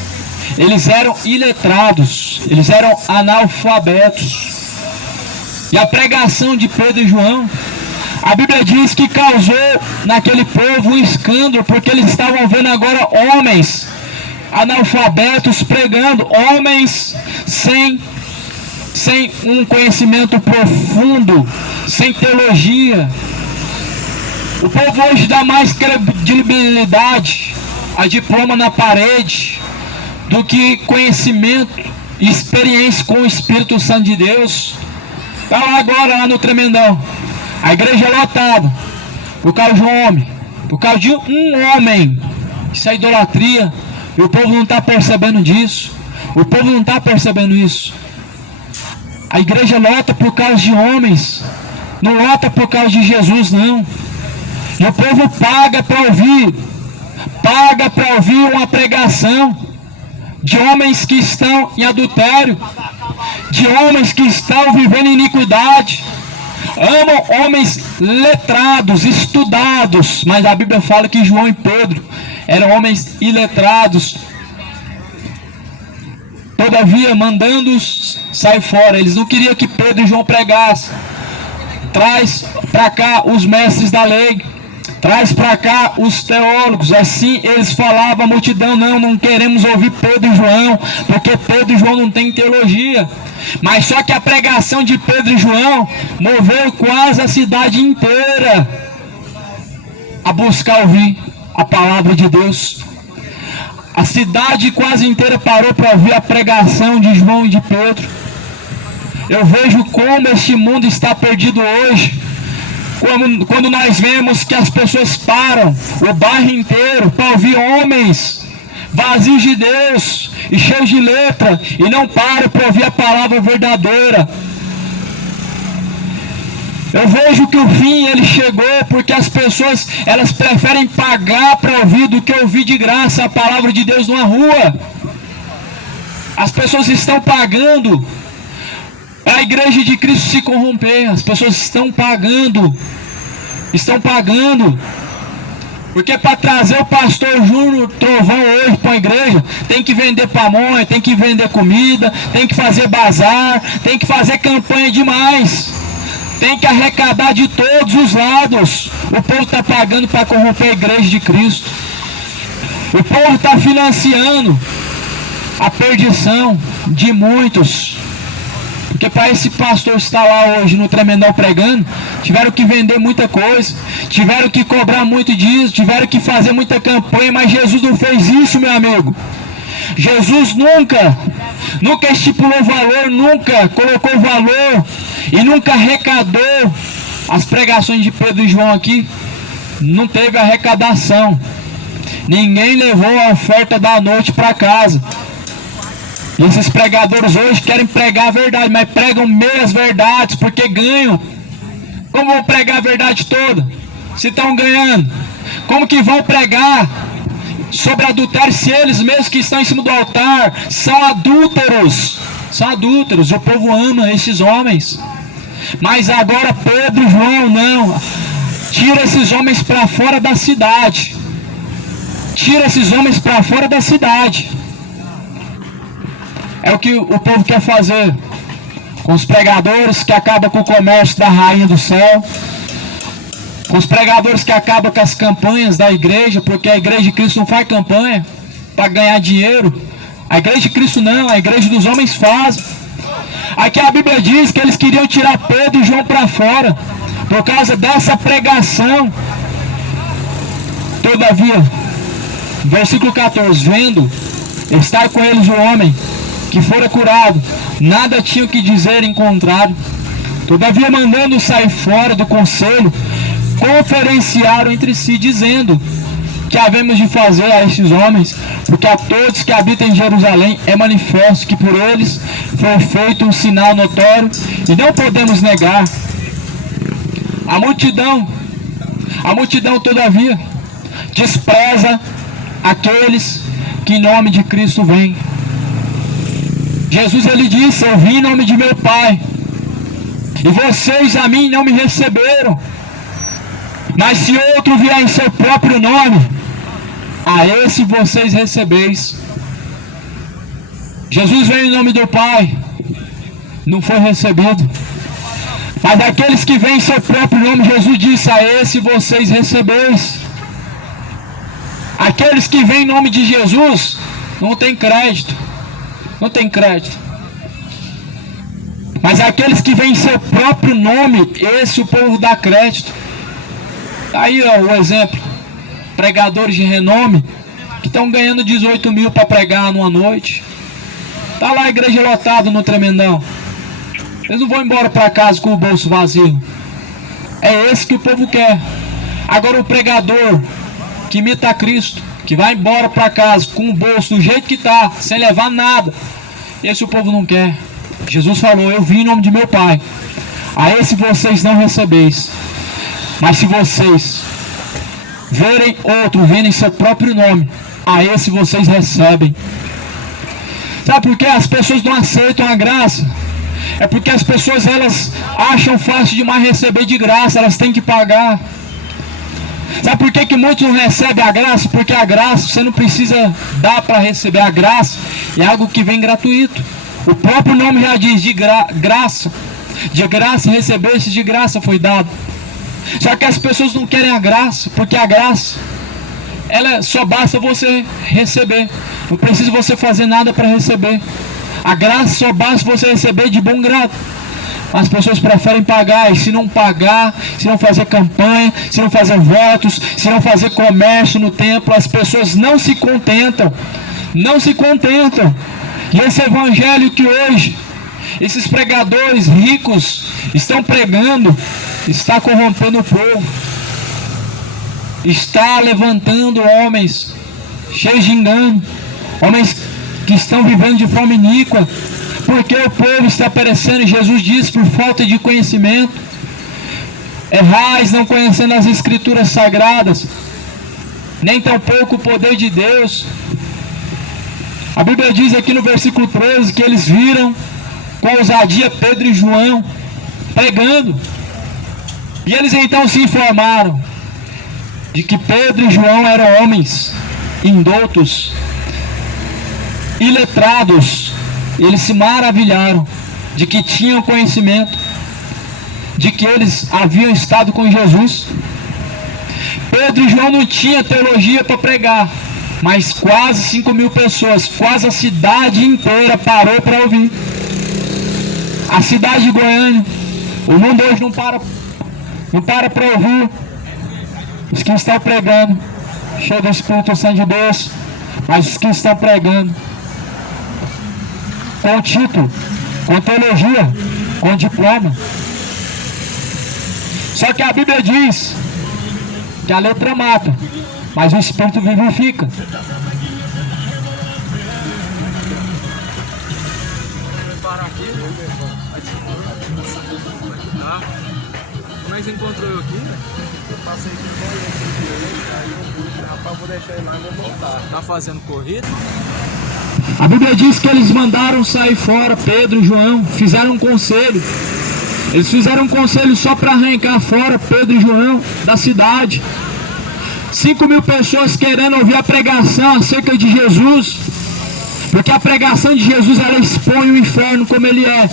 eles eram iletrados, eles eram analfabetos, e a pregação de Pedro e João, a Bíblia diz que causou naquele povo um escândalo, porque eles estavam vendo agora homens analfabetos pregando, homens sem um conhecimento profundo, sem teologia. O povo hoje dá mais credibilidade a diploma na parede do que conhecimento e experiência com o Espírito Santo de Deus. Está lá agora, lá no Tremendão, a igreja lotada por causa de um homem, por causa de um homem. Isso é idolatria. E o povo não está percebendo disso. O povo não está percebendo isso. A igreja lota por causa de homens, não lota por causa de Jesus, não. E o povo paga para ouvir uma pregação de homens que estão em adultério, de homens que estão vivendo iniquidade, amam homens letrados, estudados, mas a Bíblia fala que João e Pedro eram homens iletrados. Todavia, mandando-os sair fora, eles não queriam que Pedro e João pregassem. Traz para cá os mestres da lei, traz para cá os teólogos. Assim eles falavam à multidão: não queremos ouvir Pedro e João, porque Pedro e João não têm teologia. Mas só que a pregação de Pedro e João moveu quase a cidade inteira a buscar ouvir a palavra de Deus. A cidade quase inteira parou para ouvir a pregação de João e de Pedro. Eu vejo como este mundo está perdido hoje. Quando nós vemos que as pessoas param o bairro inteiro para ouvir homens vazios de Deus e cheios de letra, e não param para ouvir a palavra verdadeira. Eu vejo que o fim ele chegou, porque as pessoas elas preferem pagar para ouvir do que ouvir de graça a palavra de Deus numa rua. As pessoas estão pagando para a igreja de Cristo se corromper. As pessoas estão pagando, porque para trazer o pastor Júnior Trovão hoje para a igreja, tem que vender pamonha, tem que vender comida, tem que fazer bazar, tem que fazer campanha demais, tem que arrecadar de todos os lados. O povo está pagando para corromper a igreja de Cristo. O povo está financiando a perdição de muitos. Porque para esse pastor estar lá hoje no Tremendão pregando, tiveram que vender muita coisa, tiveram que cobrar muito disso, tiveram que fazer muita campanha, mas Jesus não fez isso, meu amigo. Jesus nunca estipulou valor, nunca colocou valor e nunca arrecadou. As pregações de Pedro e João aqui não teve arrecadação. Ninguém levou a oferta da noite para casa. E esses pregadores hoje querem pregar a verdade, mas pregam meias verdades porque ganham. Como vão pregar a verdade toda se estão ganhando? Como que vão pregar sobre adultério se eles mesmos que estão em cima do altar são adúlteros? São adúlteros. O povo ama esses homens. Mas agora Pedro e João não. Tira esses homens para fora da cidade. Tira esses homens para fora da cidade. É o que o povo quer fazer com os pregadores que acabam com o comércio da rainha do céu, com os pregadores que acabam com as campanhas da igreja, porque a igreja de Cristo não faz campanha para ganhar dinheiro. A igreja de Cristo não, a igreja dos homens faz. Aqui a Bíblia diz que eles queriam tirar Pedro e João para fora por causa dessa pregação. Todavia, versículo 14: vendo estar com eles o homem que fora curado, nada tinham que dizer em contrário. Todavia, mandando sair fora do conselho, conferenciaram entre si, dizendo: que havemos de fazer a estes homens? Porque a todos que habitam em Jerusalém é manifesto que por eles foi feito um sinal notório, e não podemos negar. A multidão, todavia, despreza aqueles que em nome de Cristo vêm. Jesus ele disse: eu vim em nome de meu Pai, e vocês a mim não me receberam. Mas se outro vier em seu próprio nome, a esse vocês recebeis. Jesus veio em nome do Pai, não foi recebido. Mas daqueles que vêm em seu próprio nome, Jesus disse: a esse vocês recebeis. Aqueles que vêm em nome de Jesus não tem crédito. Não tem crédito. Mas aqueles que vêm em seu próprio nome, esse o povo dá crédito. Aí ó, o exemplo: pregadores de renome que estão ganhando 18 mil para pregar numa noite. Tá lá a igreja lotada no Tremendão. Eles não vão embora para casa com o bolso vazio. É esse que o povo quer. Agora o pregador que imita a Cristo, que vai embora para casa com o bolso do jeito que está, sem levar nada, esse o povo não quer. Jesus falou: eu vim em nome de meu Pai, a esse vocês não recebeis. Mas se vocês verem outro vindo em seu próprio nome, a esse vocês recebem. Sabe por quê? As pessoas não aceitam a graça. É porque as pessoas, elas acham fácil demais receber de graça, elas têm que pagar. Sabe por que muitos não recebem a graça? Porque a graça, você não precisa dar para receber a graça, é algo que vem gratuito. O próprio nome já diz, graça. De graça recebeste, de graça foi dado. Só que as pessoas não querem a graça, porque a graça, ela só basta você receber. Não precisa você fazer nada para receber. A graça só basta você receber de bom grado. As pessoas preferem pagar, e se não pagar, se não fazer campanha, se não fazer votos, se não fazer comércio no templo, as pessoas não se contentam. Não se contentam. E esse evangelho que hoje esses pregadores ricos estão pregando, está corrompendo o povo. Está levantando homens cheios de engano, homens que estão vivendo de forma iníqua, porque o povo está perecendo. Jesus diz, por falta de conhecimento. Errais, não conhecendo as escrituras sagradas, nem tampouco o poder de Deus. A Bíblia diz aqui no versículo 13 que eles viram com ousadia Pedro e João pregando. E eles então se informaram de que Pedro e João eram homens indoutos, iletrados. Eles se maravilharam de que tinham conhecimento, de que eles haviam estado com Jesus. Pedro e João não tinham teologia para pregar, mas quase 5.000 pessoas, quase a cidade inteira parou para ouvir. A cidade de Goiânia, o mundo hoje não para para ouvir os que estão pregando, cheio do Espírito Santo de Deus, mas os que estão pregando com título, com teologia, com diploma. Só que a Bíblia diz que a letra mata, mas o Espírito vivifica. Mas encontrou eu aqui? Eu passei aqui com ele, aí eu fui, rapaz, vou deixar ele lá e vou voltar. Tá fazendo corrida? A Bíblia diz que eles mandaram sair fora Pedro e João, fizeram um conselho. Eles fizeram um conselho só para arrancar fora Pedro e João da cidade. 5.000 pessoas querendo ouvir a pregação acerca de Jesus, porque a pregação de Jesus, ela expõe o inferno como ele é.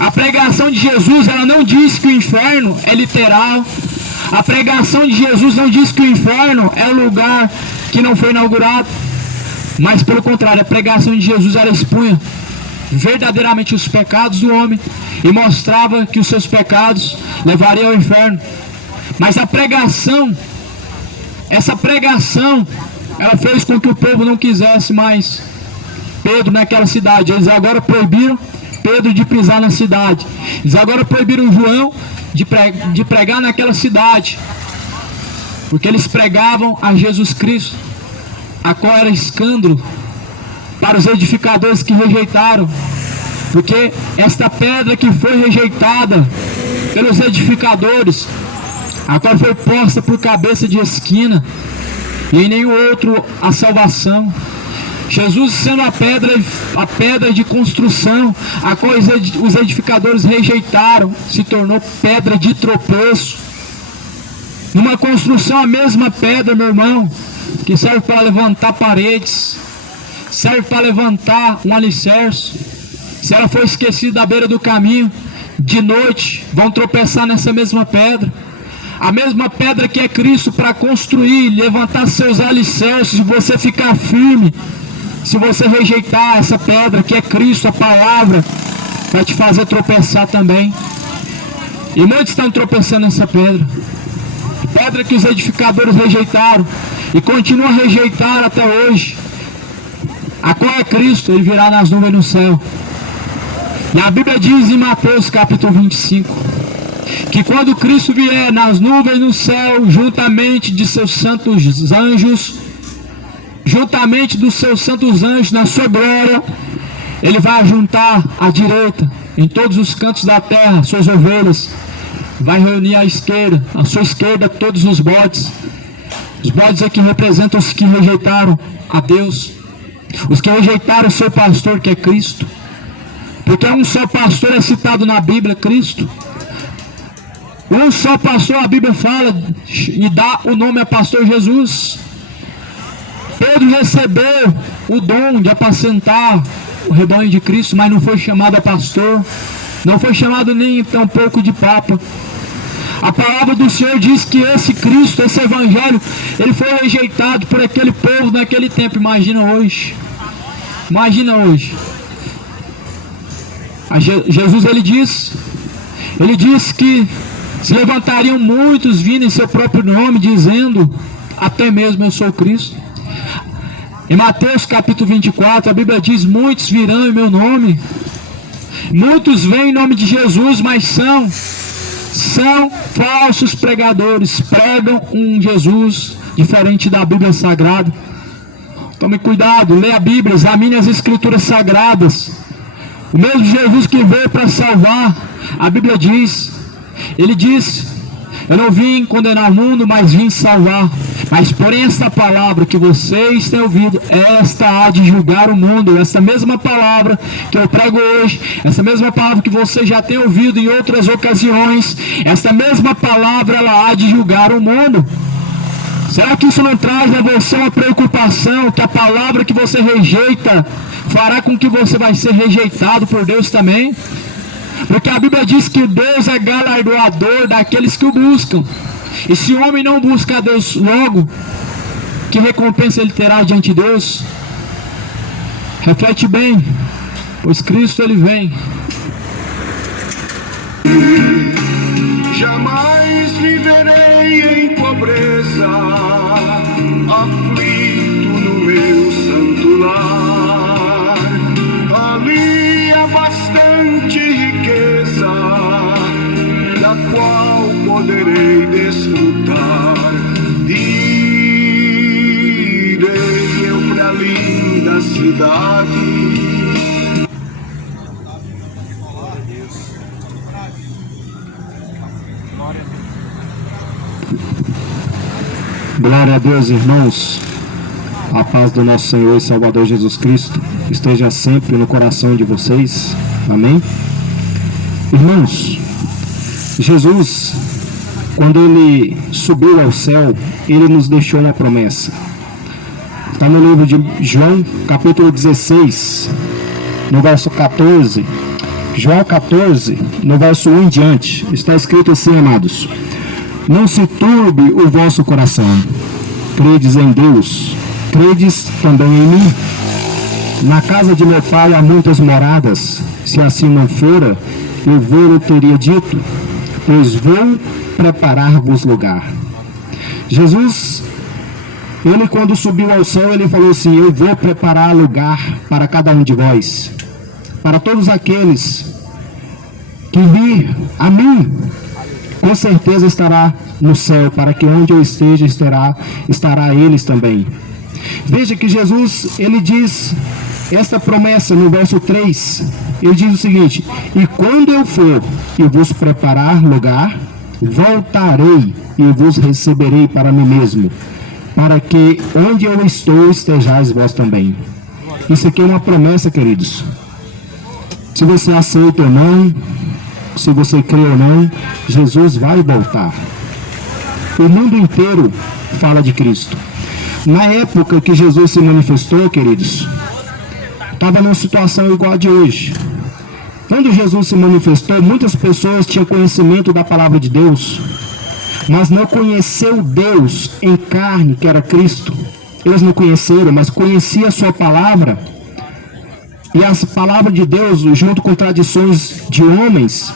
A pregação de Jesus, ela não diz que o inferno é literal. A pregação de Jesus não diz que o inferno é um lugar que não foi inaugurado, mas pelo contrário, a pregação de Jesus, ela expunha verdadeiramente os pecados do homem e mostrava que os seus pecados levariam ao inferno. Mas a pregação, essa pregação, ela fez com que o povo não quisesse mais Pedro naquela cidade. Eles agora proibiram Pedro de pisar na cidade. Eles agora proibiram João de pregar naquela cidade, porque eles pregavam a Jesus Cristo, a qual era escândalo para os edificadores que rejeitaram, porque esta pedra que foi rejeitada pelos edificadores, a qual foi posta por cabeça de esquina, e em nenhum outro a salvação. Jesus, sendo a pedra de construção, a qual os edificadores rejeitaram, se tornou pedra de tropeço. Numa construção, a mesma pedra, meu irmão, que serve para levantar paredes, serve para levantar um alicerce. Se ela for esquecida à beira do caminho, de noite vão tropeçar nessa mesma pedra. A mesma pedra que é Cristo para construir, levantar seus alicerces, e você ficar firme. Se você rejeitar essa pedra que é Cristo, a palavra, vai te fazer tropeçar também. E muitos estão tropeçando nessa pedra. Pedra que os edificadores rejeitaram e continuam a rejeitar até hoje. A qual é Cristo, ele virá nas nuvens no céu. E a Bíblia diz em Mateus capítulo 25, que quando Cristo vier nas nuvens no céu, juntamente de seus santos anjos, juntamente dos seus santos anjos na sua glória, ele vai juntar à direita, em todos os cantos da terra, suas ovelhas, vai reunir à esquerda, à sua esquerda, todos os bodes. Os bodes aqui representam os que rejeitaram a Deus, os que rejeitaram o seu pastor, que é Cristo. Porque um só pastor é citado na Bíblia, Cristo. Um só pastor, a Bíblia fala e dá o nome a pastor Jesus. Pedro recebeu o dom de apacentar o rebanho de Cristo, mas não foi chamado a pastor, não foi chamado nem tão pouco de papa. A palavra do Senhor diz que esse Cristo, esse Evangelho, ele foi rejeitado por aquele povo naquele tempo. Imagina hoje. Imagina hoje. Jesus ele diz que se levantariam muitos vindo em seu próprio nome, dizendo, até mesmo eu sou Cristo. Em Mateus capítulo 24, a Bíblia diz, muitos virão em meu nome. Muitos vêm em nome de Jesus, mas são falsos pregadores, pregam um Jesus diferente da Bíblia Sagrada. Tome cuidado, lê a Bíblia, examine as Escrituras Sagradas. O mesmo Jesus que veio para salvar, a Bíblia diz, ele diz, eu não vim condenar o mundo, mas vim salvar. Mas porém esta palavra que vocês têm ouvido, esta há de julgar o mundo. Essa mesma palavra que eu prego hoje, essa mesma palavra que você já tem ouvido em outras ocasiões, essa mesma palavra ela há de julgar o mundo. Será que isso não traz a você uma preocupação, que a palavra que você rejeita fará com que você vai ser rejeitado por Deus também? Porque a Bíblia diz que Deus é galardoador daqueles que o buscam. E se o homem não busca a Deus logo, que recompensa ele terá diante de Deus? Reflete bem, pois Cristo ele vem. Jamais viverei em pobreza, aflito no meu santo lar. Ali há bastante riqueza, da qual poderei desfrutar. Irei eu pra linda cidade. Glória a Deus, irmãos. A paz do nosso Senhor e Salvador Jesus Cristo esteja sempre no coração de vocês. Amém? Irmãos, Jesus, quando ele subiu ao céu, ele nos deixou uma promessa. Está no livro de João, capítulo 16, no verso 14. João 14, no verso 1 em diante, está escrito assim, amados: não se turbe o vosso coração. Credes em Deus, credes também em mim. Na casa de meu pai há muitas moradas. Se assim não fora, eu vou-lhe teria dito, pois vou preparar-vos lugar. Jesus, ele quando subiu ao céu, ele falou assim: eu vou preparar lugar para cada um de vós, para todos aqueles que vir a mim, com certeza estará no céu, para que onde eu esteja estará eles também. Veja que Jesus, ele diz esta promessa no verso 3, ele diz o seguinte: e quando eu for e vos preparar lugar, voltarei e vos receberei para mim mesmo, para que onde eu estou estejais vós também. Isso aqui é uma promessa, queridos. Se você aceita ou não, se você crê ou não, Jesus vai voltar. O mundo inteiro fala de Cristo. Na época que Jesus se manifestou, queridos, estava numa situação igual a de hoje. Quando Jesus se manifestou, muitas pessoas tinham conhecimento da palavra de Deus, mas não conheceu Deus em carne, que era Cristo. Eles não conheceram, mas conheciam a sua palavra. E as palavras de Deus, junto com tradições de homens,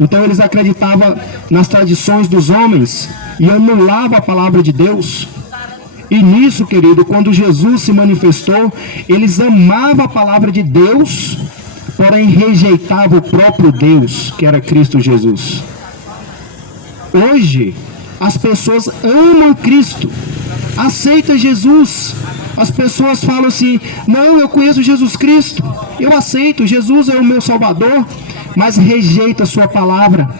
então eles acreditavam nas tradições dos homens e anulavam a palavra de Deus. E nisso, querido, quando Jesus se manifestou, eles amavam a palavra de Deus, porém rejeitavam o próprio Deus, que era Cristo Jesus. Hoje, as pessoas amam Cristo, aceitam Jesus. As pessoas falam assim: não, eu conheço Jesus Cristo, eu aceito, Jesus é o meu Salvador, mas rejeita a sua palavra.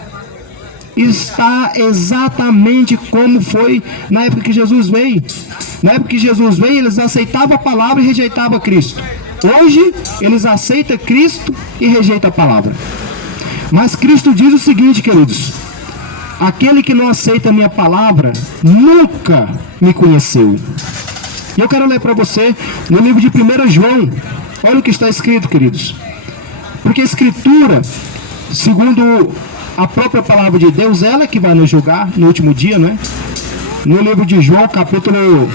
Está exatamente como foi na época que Jesus veio. Na época que Jesus veio, eles aceitavam a palavra e rejeitavam Cristo. Hoje, eles aceitam Cristo e rejeitam a palavra. Mas Cristo diz o seguinte, queridos: aquele que não aceita a minha palavra, nunca me conheceu. E eu quero ler para você no livro de 1 João. Olha o que está escrito, queridos. Porque a Escritura, segundo a própria palavra de Deus, ela é que vai nos julgar no último dia, não é? No livro de João, capítulo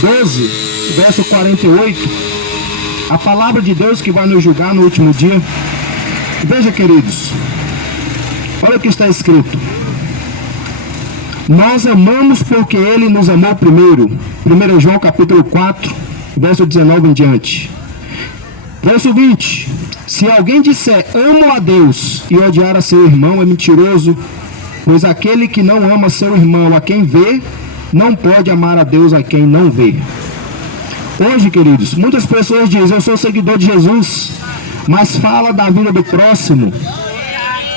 12, verso 48, a palavra de Deus que vai nos julgar no último dia. Veja, queridos, olha o que está escrito: nós amamos porque Ele nos amou primeiro. 1 João capítulo 4, verso 19 em diante. Verso 20: se alguém disser amo a Deus e odiar a seu irmão, é mentiroso, pois aquele que não ama seu irmão a quem vê, não pode amar a Deus a quem não vê. Hoje, queridos, muitas pessoas dizem: eu sou seguidor de Jesus, mas fala da vida do próximo.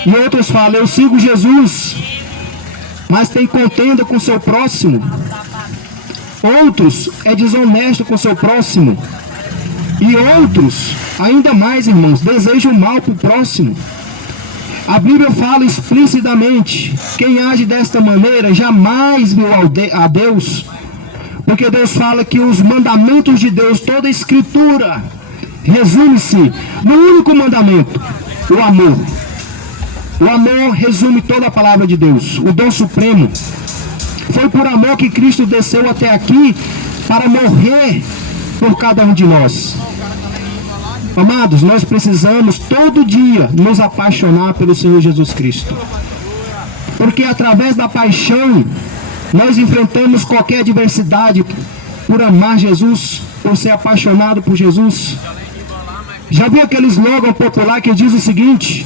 E outros falam: eu sigo Jesus, mas tem contenda com seu próximo. Outros é desonesto com seu próximo. E outros, ainda mais, irmãos, desejam mal para o próximo. A Bíblia fala explicitamente: quem age desta maneira jamais viu a Deus. Porque Deus fala que os mandamentos de Deus, toda a Escritura, resume-se no único mandamento: o amor. O amor resume toda a palavra de Deus, o dom supremo. Foi por amor que Cristo desceu até aqui para morrer por cada um de nós. Amados, nós precisamos todo dia nos apaixonar pelo Senhor Jesus Cristo. Porque através da paixão nós enfrentamos qualquer adversidade por amar Jesus, por ser apaixonado por Jesus. Já viu aquele slogan popular que diz o seguinte: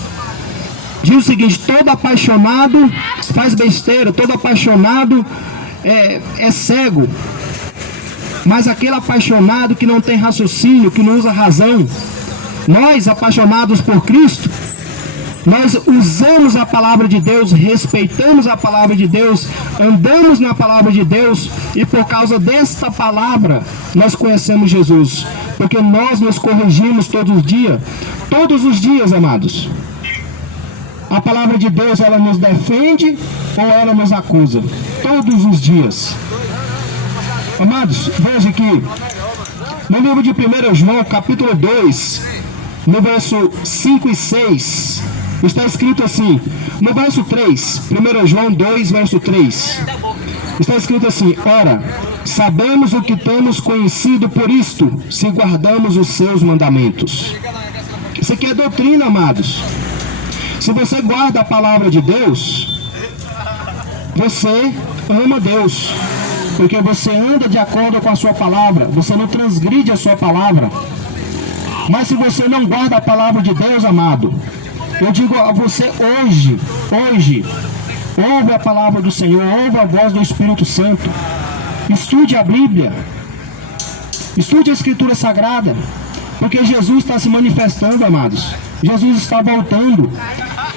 todo apaixonado faz besteira, todo apaixonado é cego. Mas aquele apaixonado que não tem raciocínio, que não usa razão. Nós, apaixonados por Cristo, nós usamos a palavra de Deus, respeitamos a palavra de Deus, andamos na palavra de Deus, e por causa desta palavra nós conhecemos Jesus, porque nós nos corrigimos todos os dias, amados. A palavra de Deus, ela nos defende ou ela nos acusa? Todos os dias. Amados, veja aqui, no livro de 1 João, capítulo 2, no verso 5 e 6, está escrito assim, no verso 3, 1 João 2, verso 3, está escrito assim: ora, sabemos o que temos conhecido por isto, se guardamos os seus mandamentos. Isso aqui é doutrina, amados. Se você guarda a palavra de Deus, você ama Deus, porque você anda de acordo com a sua palavra, você não transgride a sua palavra. Mas se você não guarda a palavra de Deus, amado, eu digo a você hoje, ouve a palavra do Senhor, ouve a voz do Espírito Santo, estude a Bíblia, estude a Escritura Sagrada, porque Jesus está se manifestando, amados. Jesus está voltando.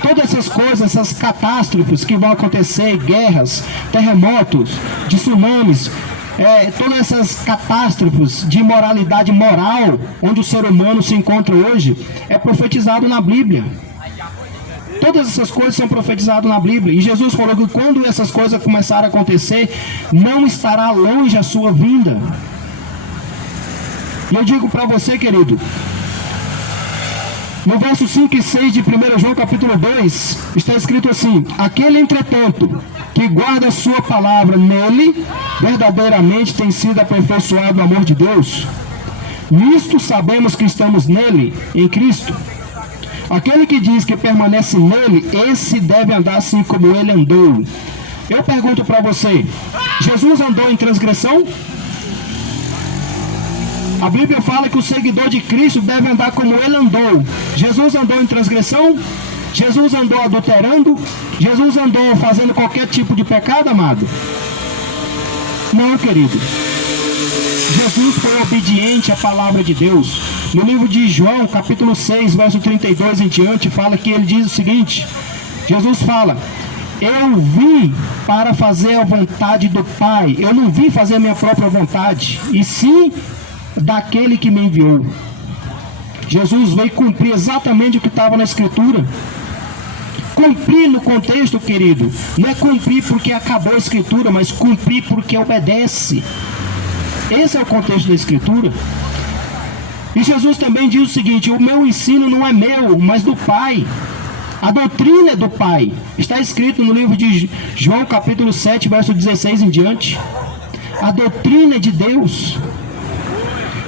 Todas essas coisas, essas catástrofes que vão acontecer, guerras, terremotos, tsunamis, todas essas catástrofes de imoralidade moral, onde o ser humano se encontra hoje, é profetizado na Bíblia. Todas essas coisas são profetizadas na Bíblia. E Jesus falou que quando essas coisas começarem a acontecer, não estará longe a sua vinda. E eu digo para você, querido, no verso 5 e 6 de 1 João capítulo 2, está escrito assim: aquele, entretanto, que guarda a sua palavra, nele verdadeiramente tem sido aperfeiçoado o amor de Deus. Nisto sabemos que estamos nele, em Cristo. Aquele que diz que permanece nele, esse deve andar assim como ele andou. Eu pergunto para você: Jesus andou em transgressão? A Bíblia fala que o seguidor de Cristo deve andar como ele andou. Jesus andou em transgressão? Jesus andou adulterando? Jesus andou fazendo qualquer tipo de pecado, amado? Não, querido. Jesus foi obediente à palavra de Deus. No livro de João, capítulo 6, verso 32 em diante, fala que ele diz o seguinte: Jesus fala: eu vim para fazer a vontade do Pai. Eu não vim fazer a minha própria vontade, e sim daquele que me enviou. Jesus veio cumprir exatamente o que estava na Escritura. Cumprir no contexto, querido, não é cumprir porque acabou a Escritura, mas cumprir porque obedece. Esse é o contexto da Escritura. E Jesus também diz o seguinte: o meu ensino não é meu, mas do Pai. A doutrina é do Pai. Está escrito no livro de João capítulo 7, verso 16 em diante. A doutrina é de Deus.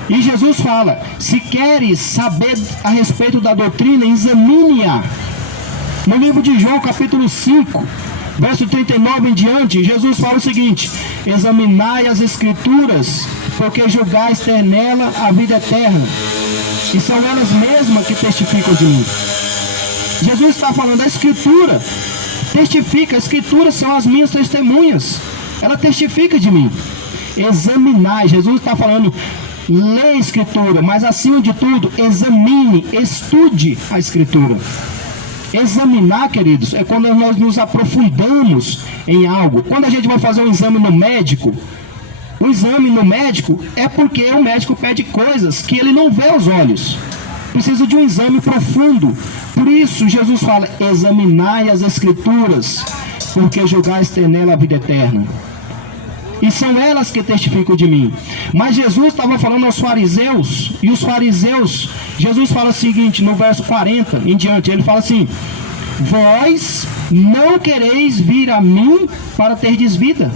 E Jesus fala: se queres saber a respeito da doutrina, examine-a. No livro de João capítulo 5, verso 39 em diante, Jesus fala o seguinte: examinai as Escrituras, porque julgais ter nela a vida eterna, e são elas mesmas que testificam de mim. Jesus está falando da Escritura, testifica, as Escrituras são as minhas testemunhas, ela testifica de mim. Examinai, Jesus está falando, lê a Escritura, mas acima de tudo, examine, estude a Escritura. Examinar, queridos, é quando nós nos aprofundamos em algo. Quando a gente vai fazer um exame no médico, o exame no médico é porque o médico pede coisas que ele não vê aos olhos. Precisa de um exame profundo. Por isso Jesus fala: examinai as Escrituras, porque julgais ter nela a vida eterna, e são elas que testificam de mim. Mas Jesus estava falando aos fariseus, e os fariseus, Jesus fala o seguinte, no verso 40 em diante, ele fala assim: vós não quereis vir a mim para terdes vida.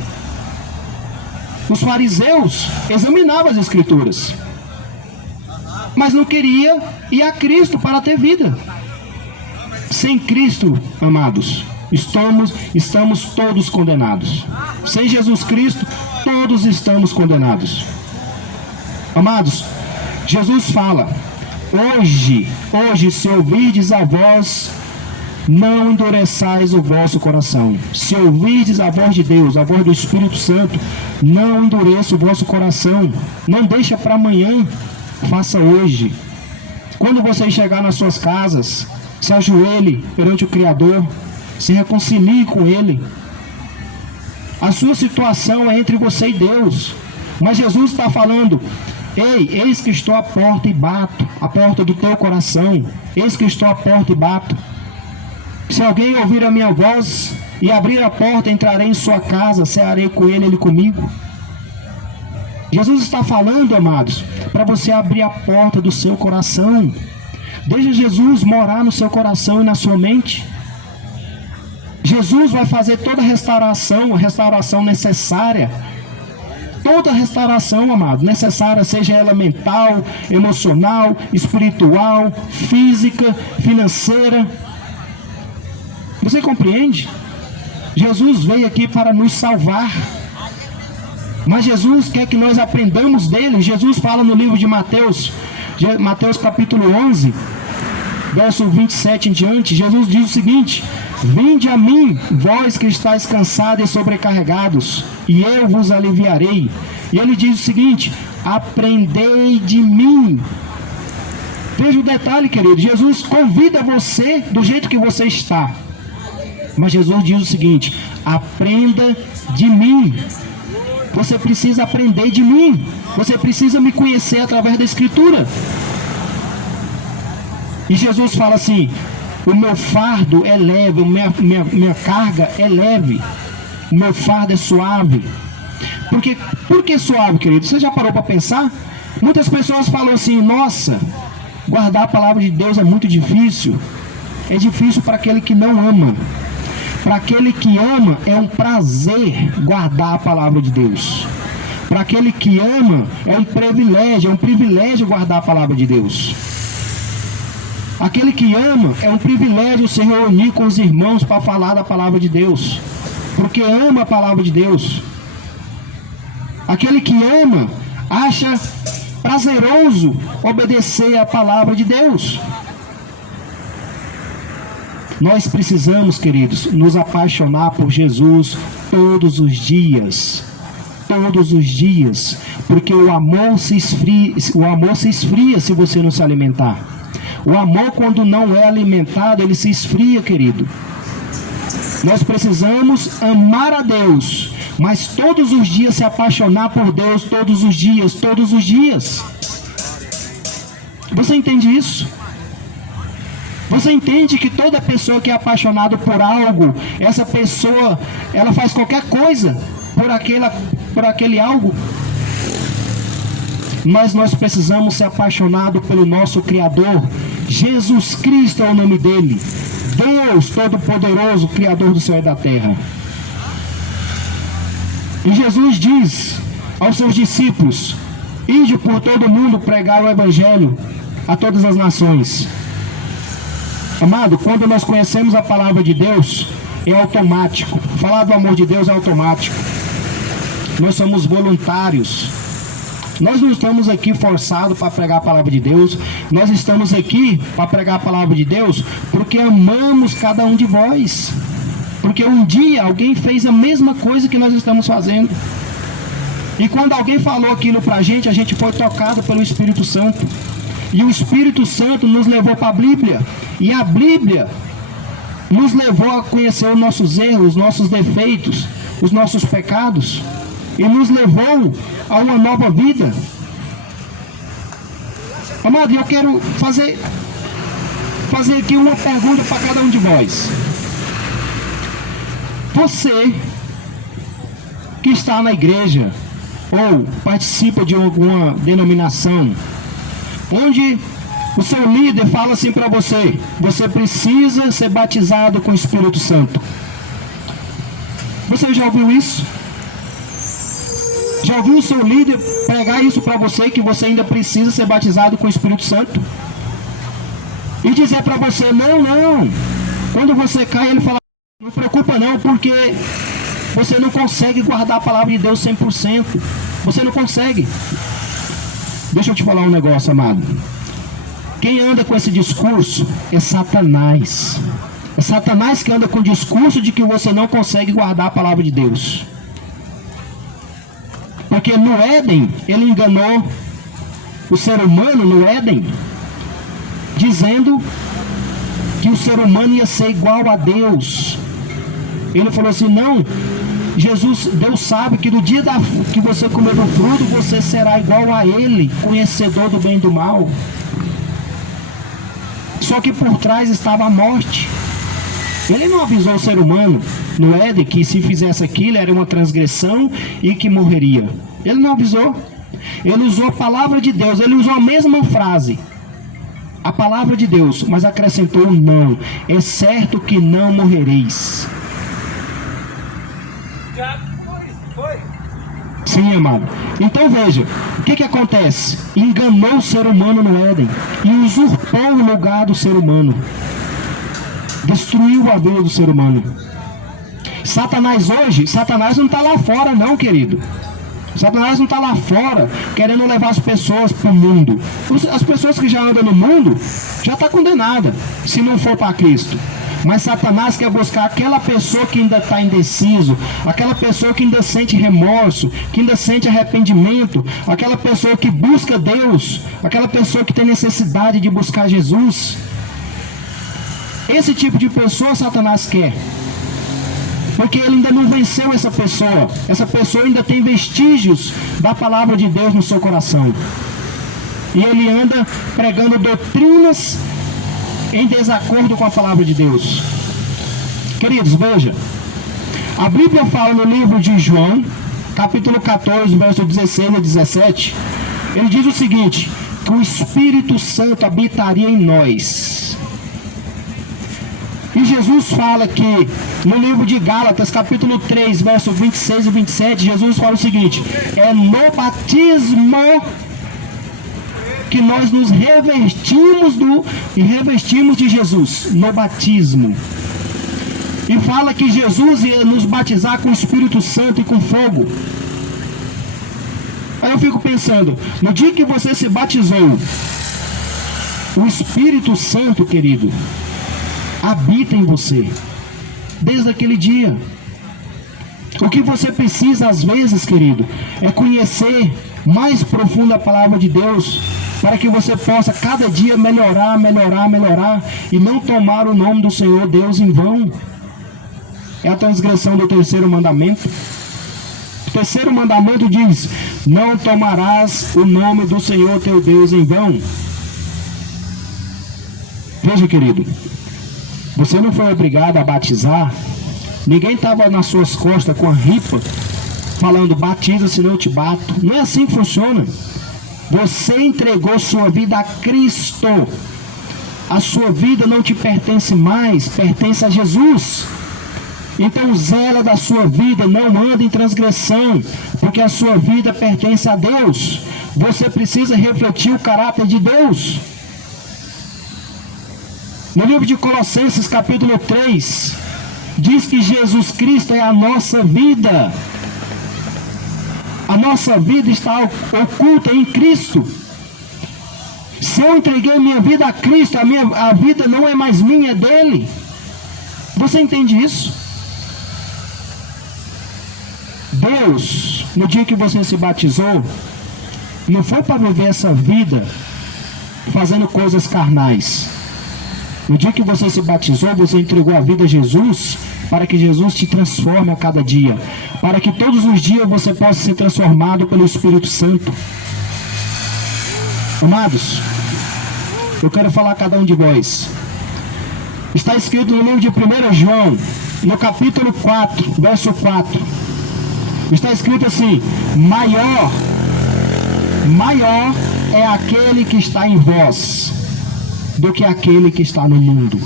Os fariseus examinavam as Escrituras, mas não queria ir a Cristo para ter vida. Sem Cristo, amados, estamos todos condenados. Sem Jesus Cristo, todos estamos condenados. Amados, Jesus fala: hoje, se ouvirdes a voz, não endureçais o vosso coração. Se ouvirdes a voz de Deus, a voz do Espírito Santo, não endureça o vosso coração. Não deixa para amanhã, faça hoje. Quando você chegar nas suas casas, se ajoelhe perante o Criador, se reconcilie com Ele. A sua situação é entre você e Deus, mas Jesus está falando: ei, eis que estou à porta e bato, a porta do teu coração. Eis que estou à porta e bato. Se alguém ouvir a minha voz e abrir a porta, entrarei em sua casa, cearei com ele, ele comigo. Jesus está falando, amados, para você abrir a porta do seu coração. Deixa Jesus morar no seu coração e na sua mente. Jesus vai fazer toda a restauração necessária. Toda a restauração, amado, necessária, seja ela mental, emocional, espiritual, física, financeira. Você compreende? Jesus veio aqui para nos salvar. Mas Jesus quer que nós aprendamos dele. Jesus fala no livro de Mateus capítulo 11, verso 27 em diante, Jesus diz o seguinte: vinde a mim, vós que estáis cansados e sobrecarregados, e eu vos aliviarei. E ele diz o seguinte: aprendei de mim. Veja o detalhe, querido, Jesus convida você do jeito que você está, mas Jesus diz o seguinte: aprenda de mim. Você precisa aprender de mim. Você precisa me conhecer através da Escritura. E Jesus fala assim: o meu fardo é leve, minha carga é leve, o meu fardo é suave. Por que suave, querido? Você já parou para pensar? Muitas pessoas falam assim: nossa, guardar a palavra de Deus é muito difícil. É difícil para aquele que não ama. Para aquele que ama, é um prazer guardar a palavra de Deus. Para aquele que ama, é um privilégio guardar a palavra de Deus. Aquele que ama, é um privilégio se reunir com os irmãos para falar da palavra de Deus, porque ama a palavra de Deus. Aquele que ama, acha prazeroso obedecer a palavra de Deus. Nós precisamos, queridos, nos apaixonar por Jesus todos os dias. Todos os dias. Porque o amor se esfria se você não se alimentar. O amor, quando não é alimentado, ele se esfria, querido. Nós precisamos amar a Deus, mas todos os dias se apaixonar por Deus, todos os dias, todos os dias. Você entende isso? Você entende que toda pessoa que é apaixonada por algo, essa pessoa, ela faz qualquer coisa por aquele algo? Mas nós precisamos ser apaixonados pelo nosso Criador. Jesus Cristo é o nome dele. Deus Todo-Poderoso, Criador do céu e da terra. E Jesus diz aos seus discípulos: ide por todo mundo pregar o Evangelho a todas as nações. Amado, quando nós conhecemos a palavra de Deus, é automático. Falar do amor de Deus é automático. Nós somos voluntários. Nós não estamos aqui forçados para pregar a palavra de Deus. Nós estamos aqui para pregar a palavra de Deus porque amamos cada um de vós. Porque um dia alguém fez a mesma coisa que nós estamos fazendo. E quando alguém falou aquilo para a gente foi tocado pelo Espírito Santo. E o Espírito Santo nos levou para a Bíblia. E a Bíblia nos levou a conhecer os nossos erros, os nossos defeitos, os nossos pecados. E nos levou a uma nova vida. Amado, eu quero fazer aqui uma pergunta para cada um de vós. Você que está na igreja ou participa de alguma denominação, onde o seu líder fala assim para você: você precisa ser batizado com o Espírito Santo. Você já ouviu isso? Já ouviu o seu líder pregar isso para você, que você ainda precisa ser batizado com o Espírito Santo? E dizer para você: não. Quando você cai, ele fala: não preocupa não, porque você não consegue guardar a palavra de Deus 100%. Você não consegue. Deixa eu te falar um negócio, amado. Quem anda com esse discurso é Satanás. É Satanás que anda com o discurso de que você não consegue guardar a palavra de Deus. Porque no Éden, ele enganou o ser humano no Éden, dizendo que o ser humano ia ser igual a Deus. Ele falou assim: não, Deus sabe que no dia que você comer do fruto, você será igual a Ele, conhecedor do bem e do mal. Só que por trás estava a morte. Ele não avisou o ser humano no Éden que se fizesse aquilo era uma transgressão e que morreria. Ele não avisou. Ele usou a palavra de Deus. Ele usou a mesma frase, a palavra de Deus, mas acrescentou: não, é certo que não morrereis. Já foi. Sim, amado. Então veja, o que acontece? Enganou o ser humano no Éden e usurpou o lugar do ser humano. Destruiu a vida do ser humano. Satanás hoje, Satanás não está lá fora não, querido. Satanás não está lá fora querendo levar as pessoas para o mundo. As pessoas que já andam no mundo já estão condenadas, se não for para Cristo. Mas Satanás quer buscar aquela pessoa que ainda está indeciso, aquela pessoa que ainda sente remorso, que ainda sente arrependimento, aquela pessoa que busca Deus, aquela pessoa que tem necessidade de buscar Jesus. Esse tipo de pessoa Satanás quer, porque ele ainda não venceu essa pessoa ainda tem vestígios da palavra de Deus no seu coração, e ele anda pregando doutrinas em desacordo com a palavra de Deus. Queridos, veja, a Bíblia fala no livro de João, capítulo 14, verso 16 a 17, ele diz o seguinte: que o Espírito Santo habitaria em nós. E Jesus fala que no livro de Gálatas, capítulo 3, verso 26 e 27, Jesus fala o seguinte: é no batismo que nós nos revestimos de Jesus, no batismo. E fala que Jesus ia nos batizar com o Espírito Santo e com fogo. Aí eu fico pensando, no dia que você se batizou, o Espírito Santo, querido, habita em você, desde aquele dia. O que você precisa às vezes, querido, é conhecer mais profundo a palavra de Deus, para que você possa cada dia melhorar, e não tomar o nome do Senhor Deus em vão. É a transgressão do terceiro mandamento. O terceiro mandamento diz: não tomarás o nome do Senhor teu Deus em vão. Veja, querido, você não foi obrigado a batizar, ninguém estava nas suas costas com a ripa, falando, batiza senão eu te bato. Não é assim que funciona. Você entregou sua vida a Cristo. A sua vida não te pertence mais, pertence a Jesus. Então zela da sua vida, não anda em transgressão, porque a sua vida pertence a Deus. Você precisa refletir o caráter de Deus. No livro de Colossenses, capítulo 3, diz que Jesus Cristo é a nossa vida. A nossa vida está oculta em Cristo. Se eu entreguei minha vida a Cristo, a vida não é mais minha, é dele. Você entende isso? Deus, no dia que você se batizou, não foi para viver essa vida fazendo coisas carnais. No dia que você se batizou, você entregou a vida a Jesus, para que Jesus te transforme a cada dia, para que todos os dias você possa ser transformado pelo Espírito Santo. Amados, eu quero falar a cada um de vós. Está escrito no livro de 1 João, no capítulo 4, verso 4. Está escrito assim: maior é aquele que está em vós do que aquele que está no mundo.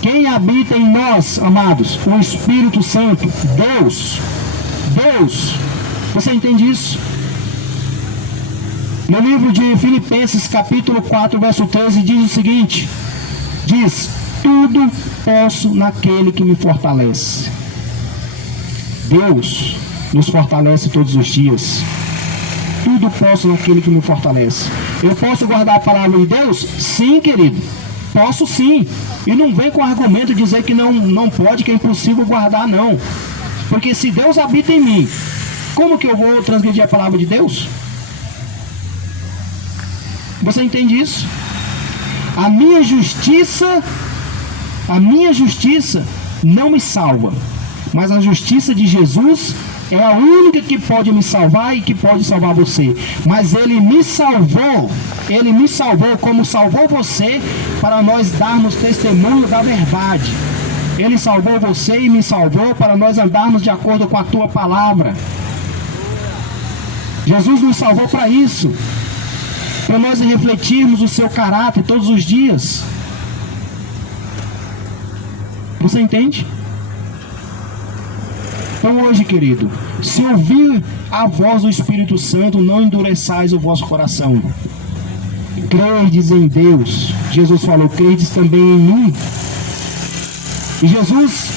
Quem habita em nós, amados? O Espírito Santo, Deus. Você entende isso? No livro de Filipenses, capítulo 4, verso 13, diz o seguinte: diz, tudo posso naquele que me fortalece. Deus nos fortalece todos os dias. Tudo posso naquele que me fortalece. Eu posso guardar a palavra de Deus? Sim, querido. Posso sim. E não vem com argumento dizer que não pode, que é impossível guardar, não. Porque se Deus habita em mim, como que eu vou transgredir a palavra de Deus? Você entende isso? A minha justiça não me salva. Mas a justiça de Jesus é a única que pode me salvar e que pode salvar você. Mas Ele me salvou como salvou você, para nós darmos testemunho da verdade. Ele salvou você e me salvou para nós andarmos de acordo com a tua palavra. Jesus nos salvou para isso, para nós refletirmos o seu caráter todos os dias. Você entende? Então hoje, querido, se ouvir a voz do Espírito Santo, não endureçais o vosso coração. Credes em Deus. Jesus falou, credes também em mim. E Jesus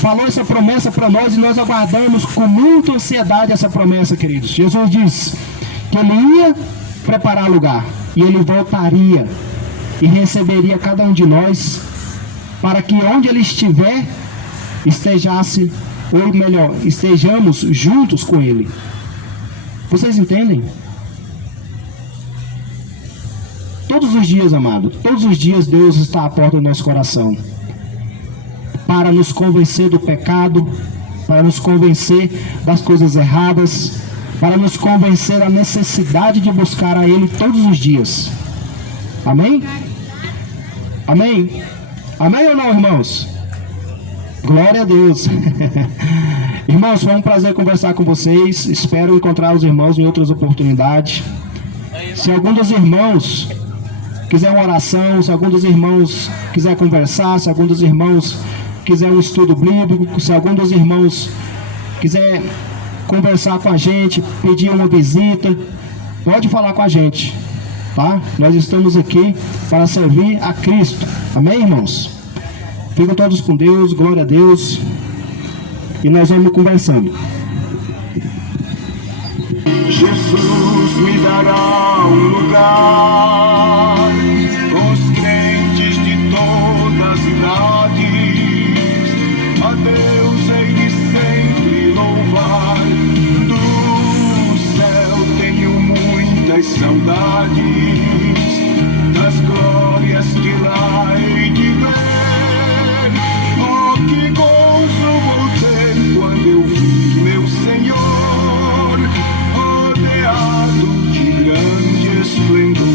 falou essa promessa para nós e nós aguardamos com muita ansiedade essa promessa, queridos. Jesus disse que Ele ia preparar lugar e Ele voltaria e receberia cada um de nós, para que onde Ele estiver, estejamos juntos com Ele. Vocês entendem? Todos os dias, amado, todos os dias Deus está à porta do nosso coração, para nos convencer do pecado, para nos convencer das coisas erradas, para nos convencer da necessidade de buscar a Ele todos os dias. Amém? Amém? Amém ou não, irmãos? Glória a Deus. Irmãos, foi um prazer conversar com vocês. Espero encontrar os irmãos em outras oportunidades. Se algum dos irmãos quiser uma oração, se algum dos irmãos quiser conversar, se algum dos irmãos quiser um estudo bíblico, se algum dos irmãos quiser conversar com a gente, pedir uma visita, pode falar com a gente, tá? Nós estamos aqui para servir a Cristo. Amém, irmãos? Fiquem todos com Deus, glória a Deus. E nós vamos conversando. Jesus me dará um lugar com os crentes de todas as idades. A Deus hei de sempre louvar. Do céu tenho muitas saudades das glórias que lá hei de ver. Oh, que gozo vou ter quando eu vi meu Senhor rodeado de grande esplendor.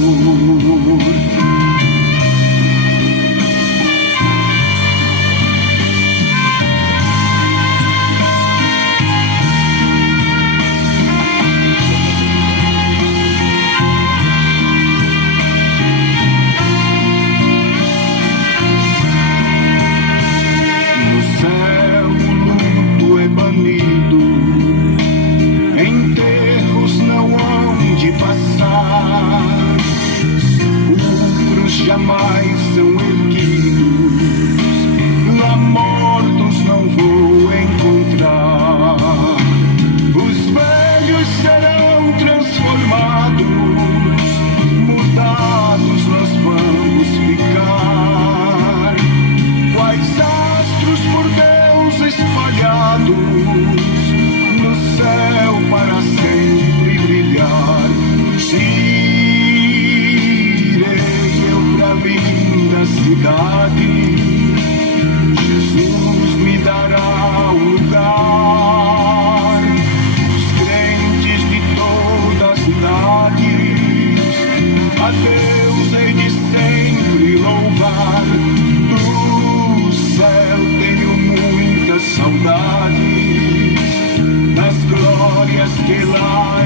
glórias que lá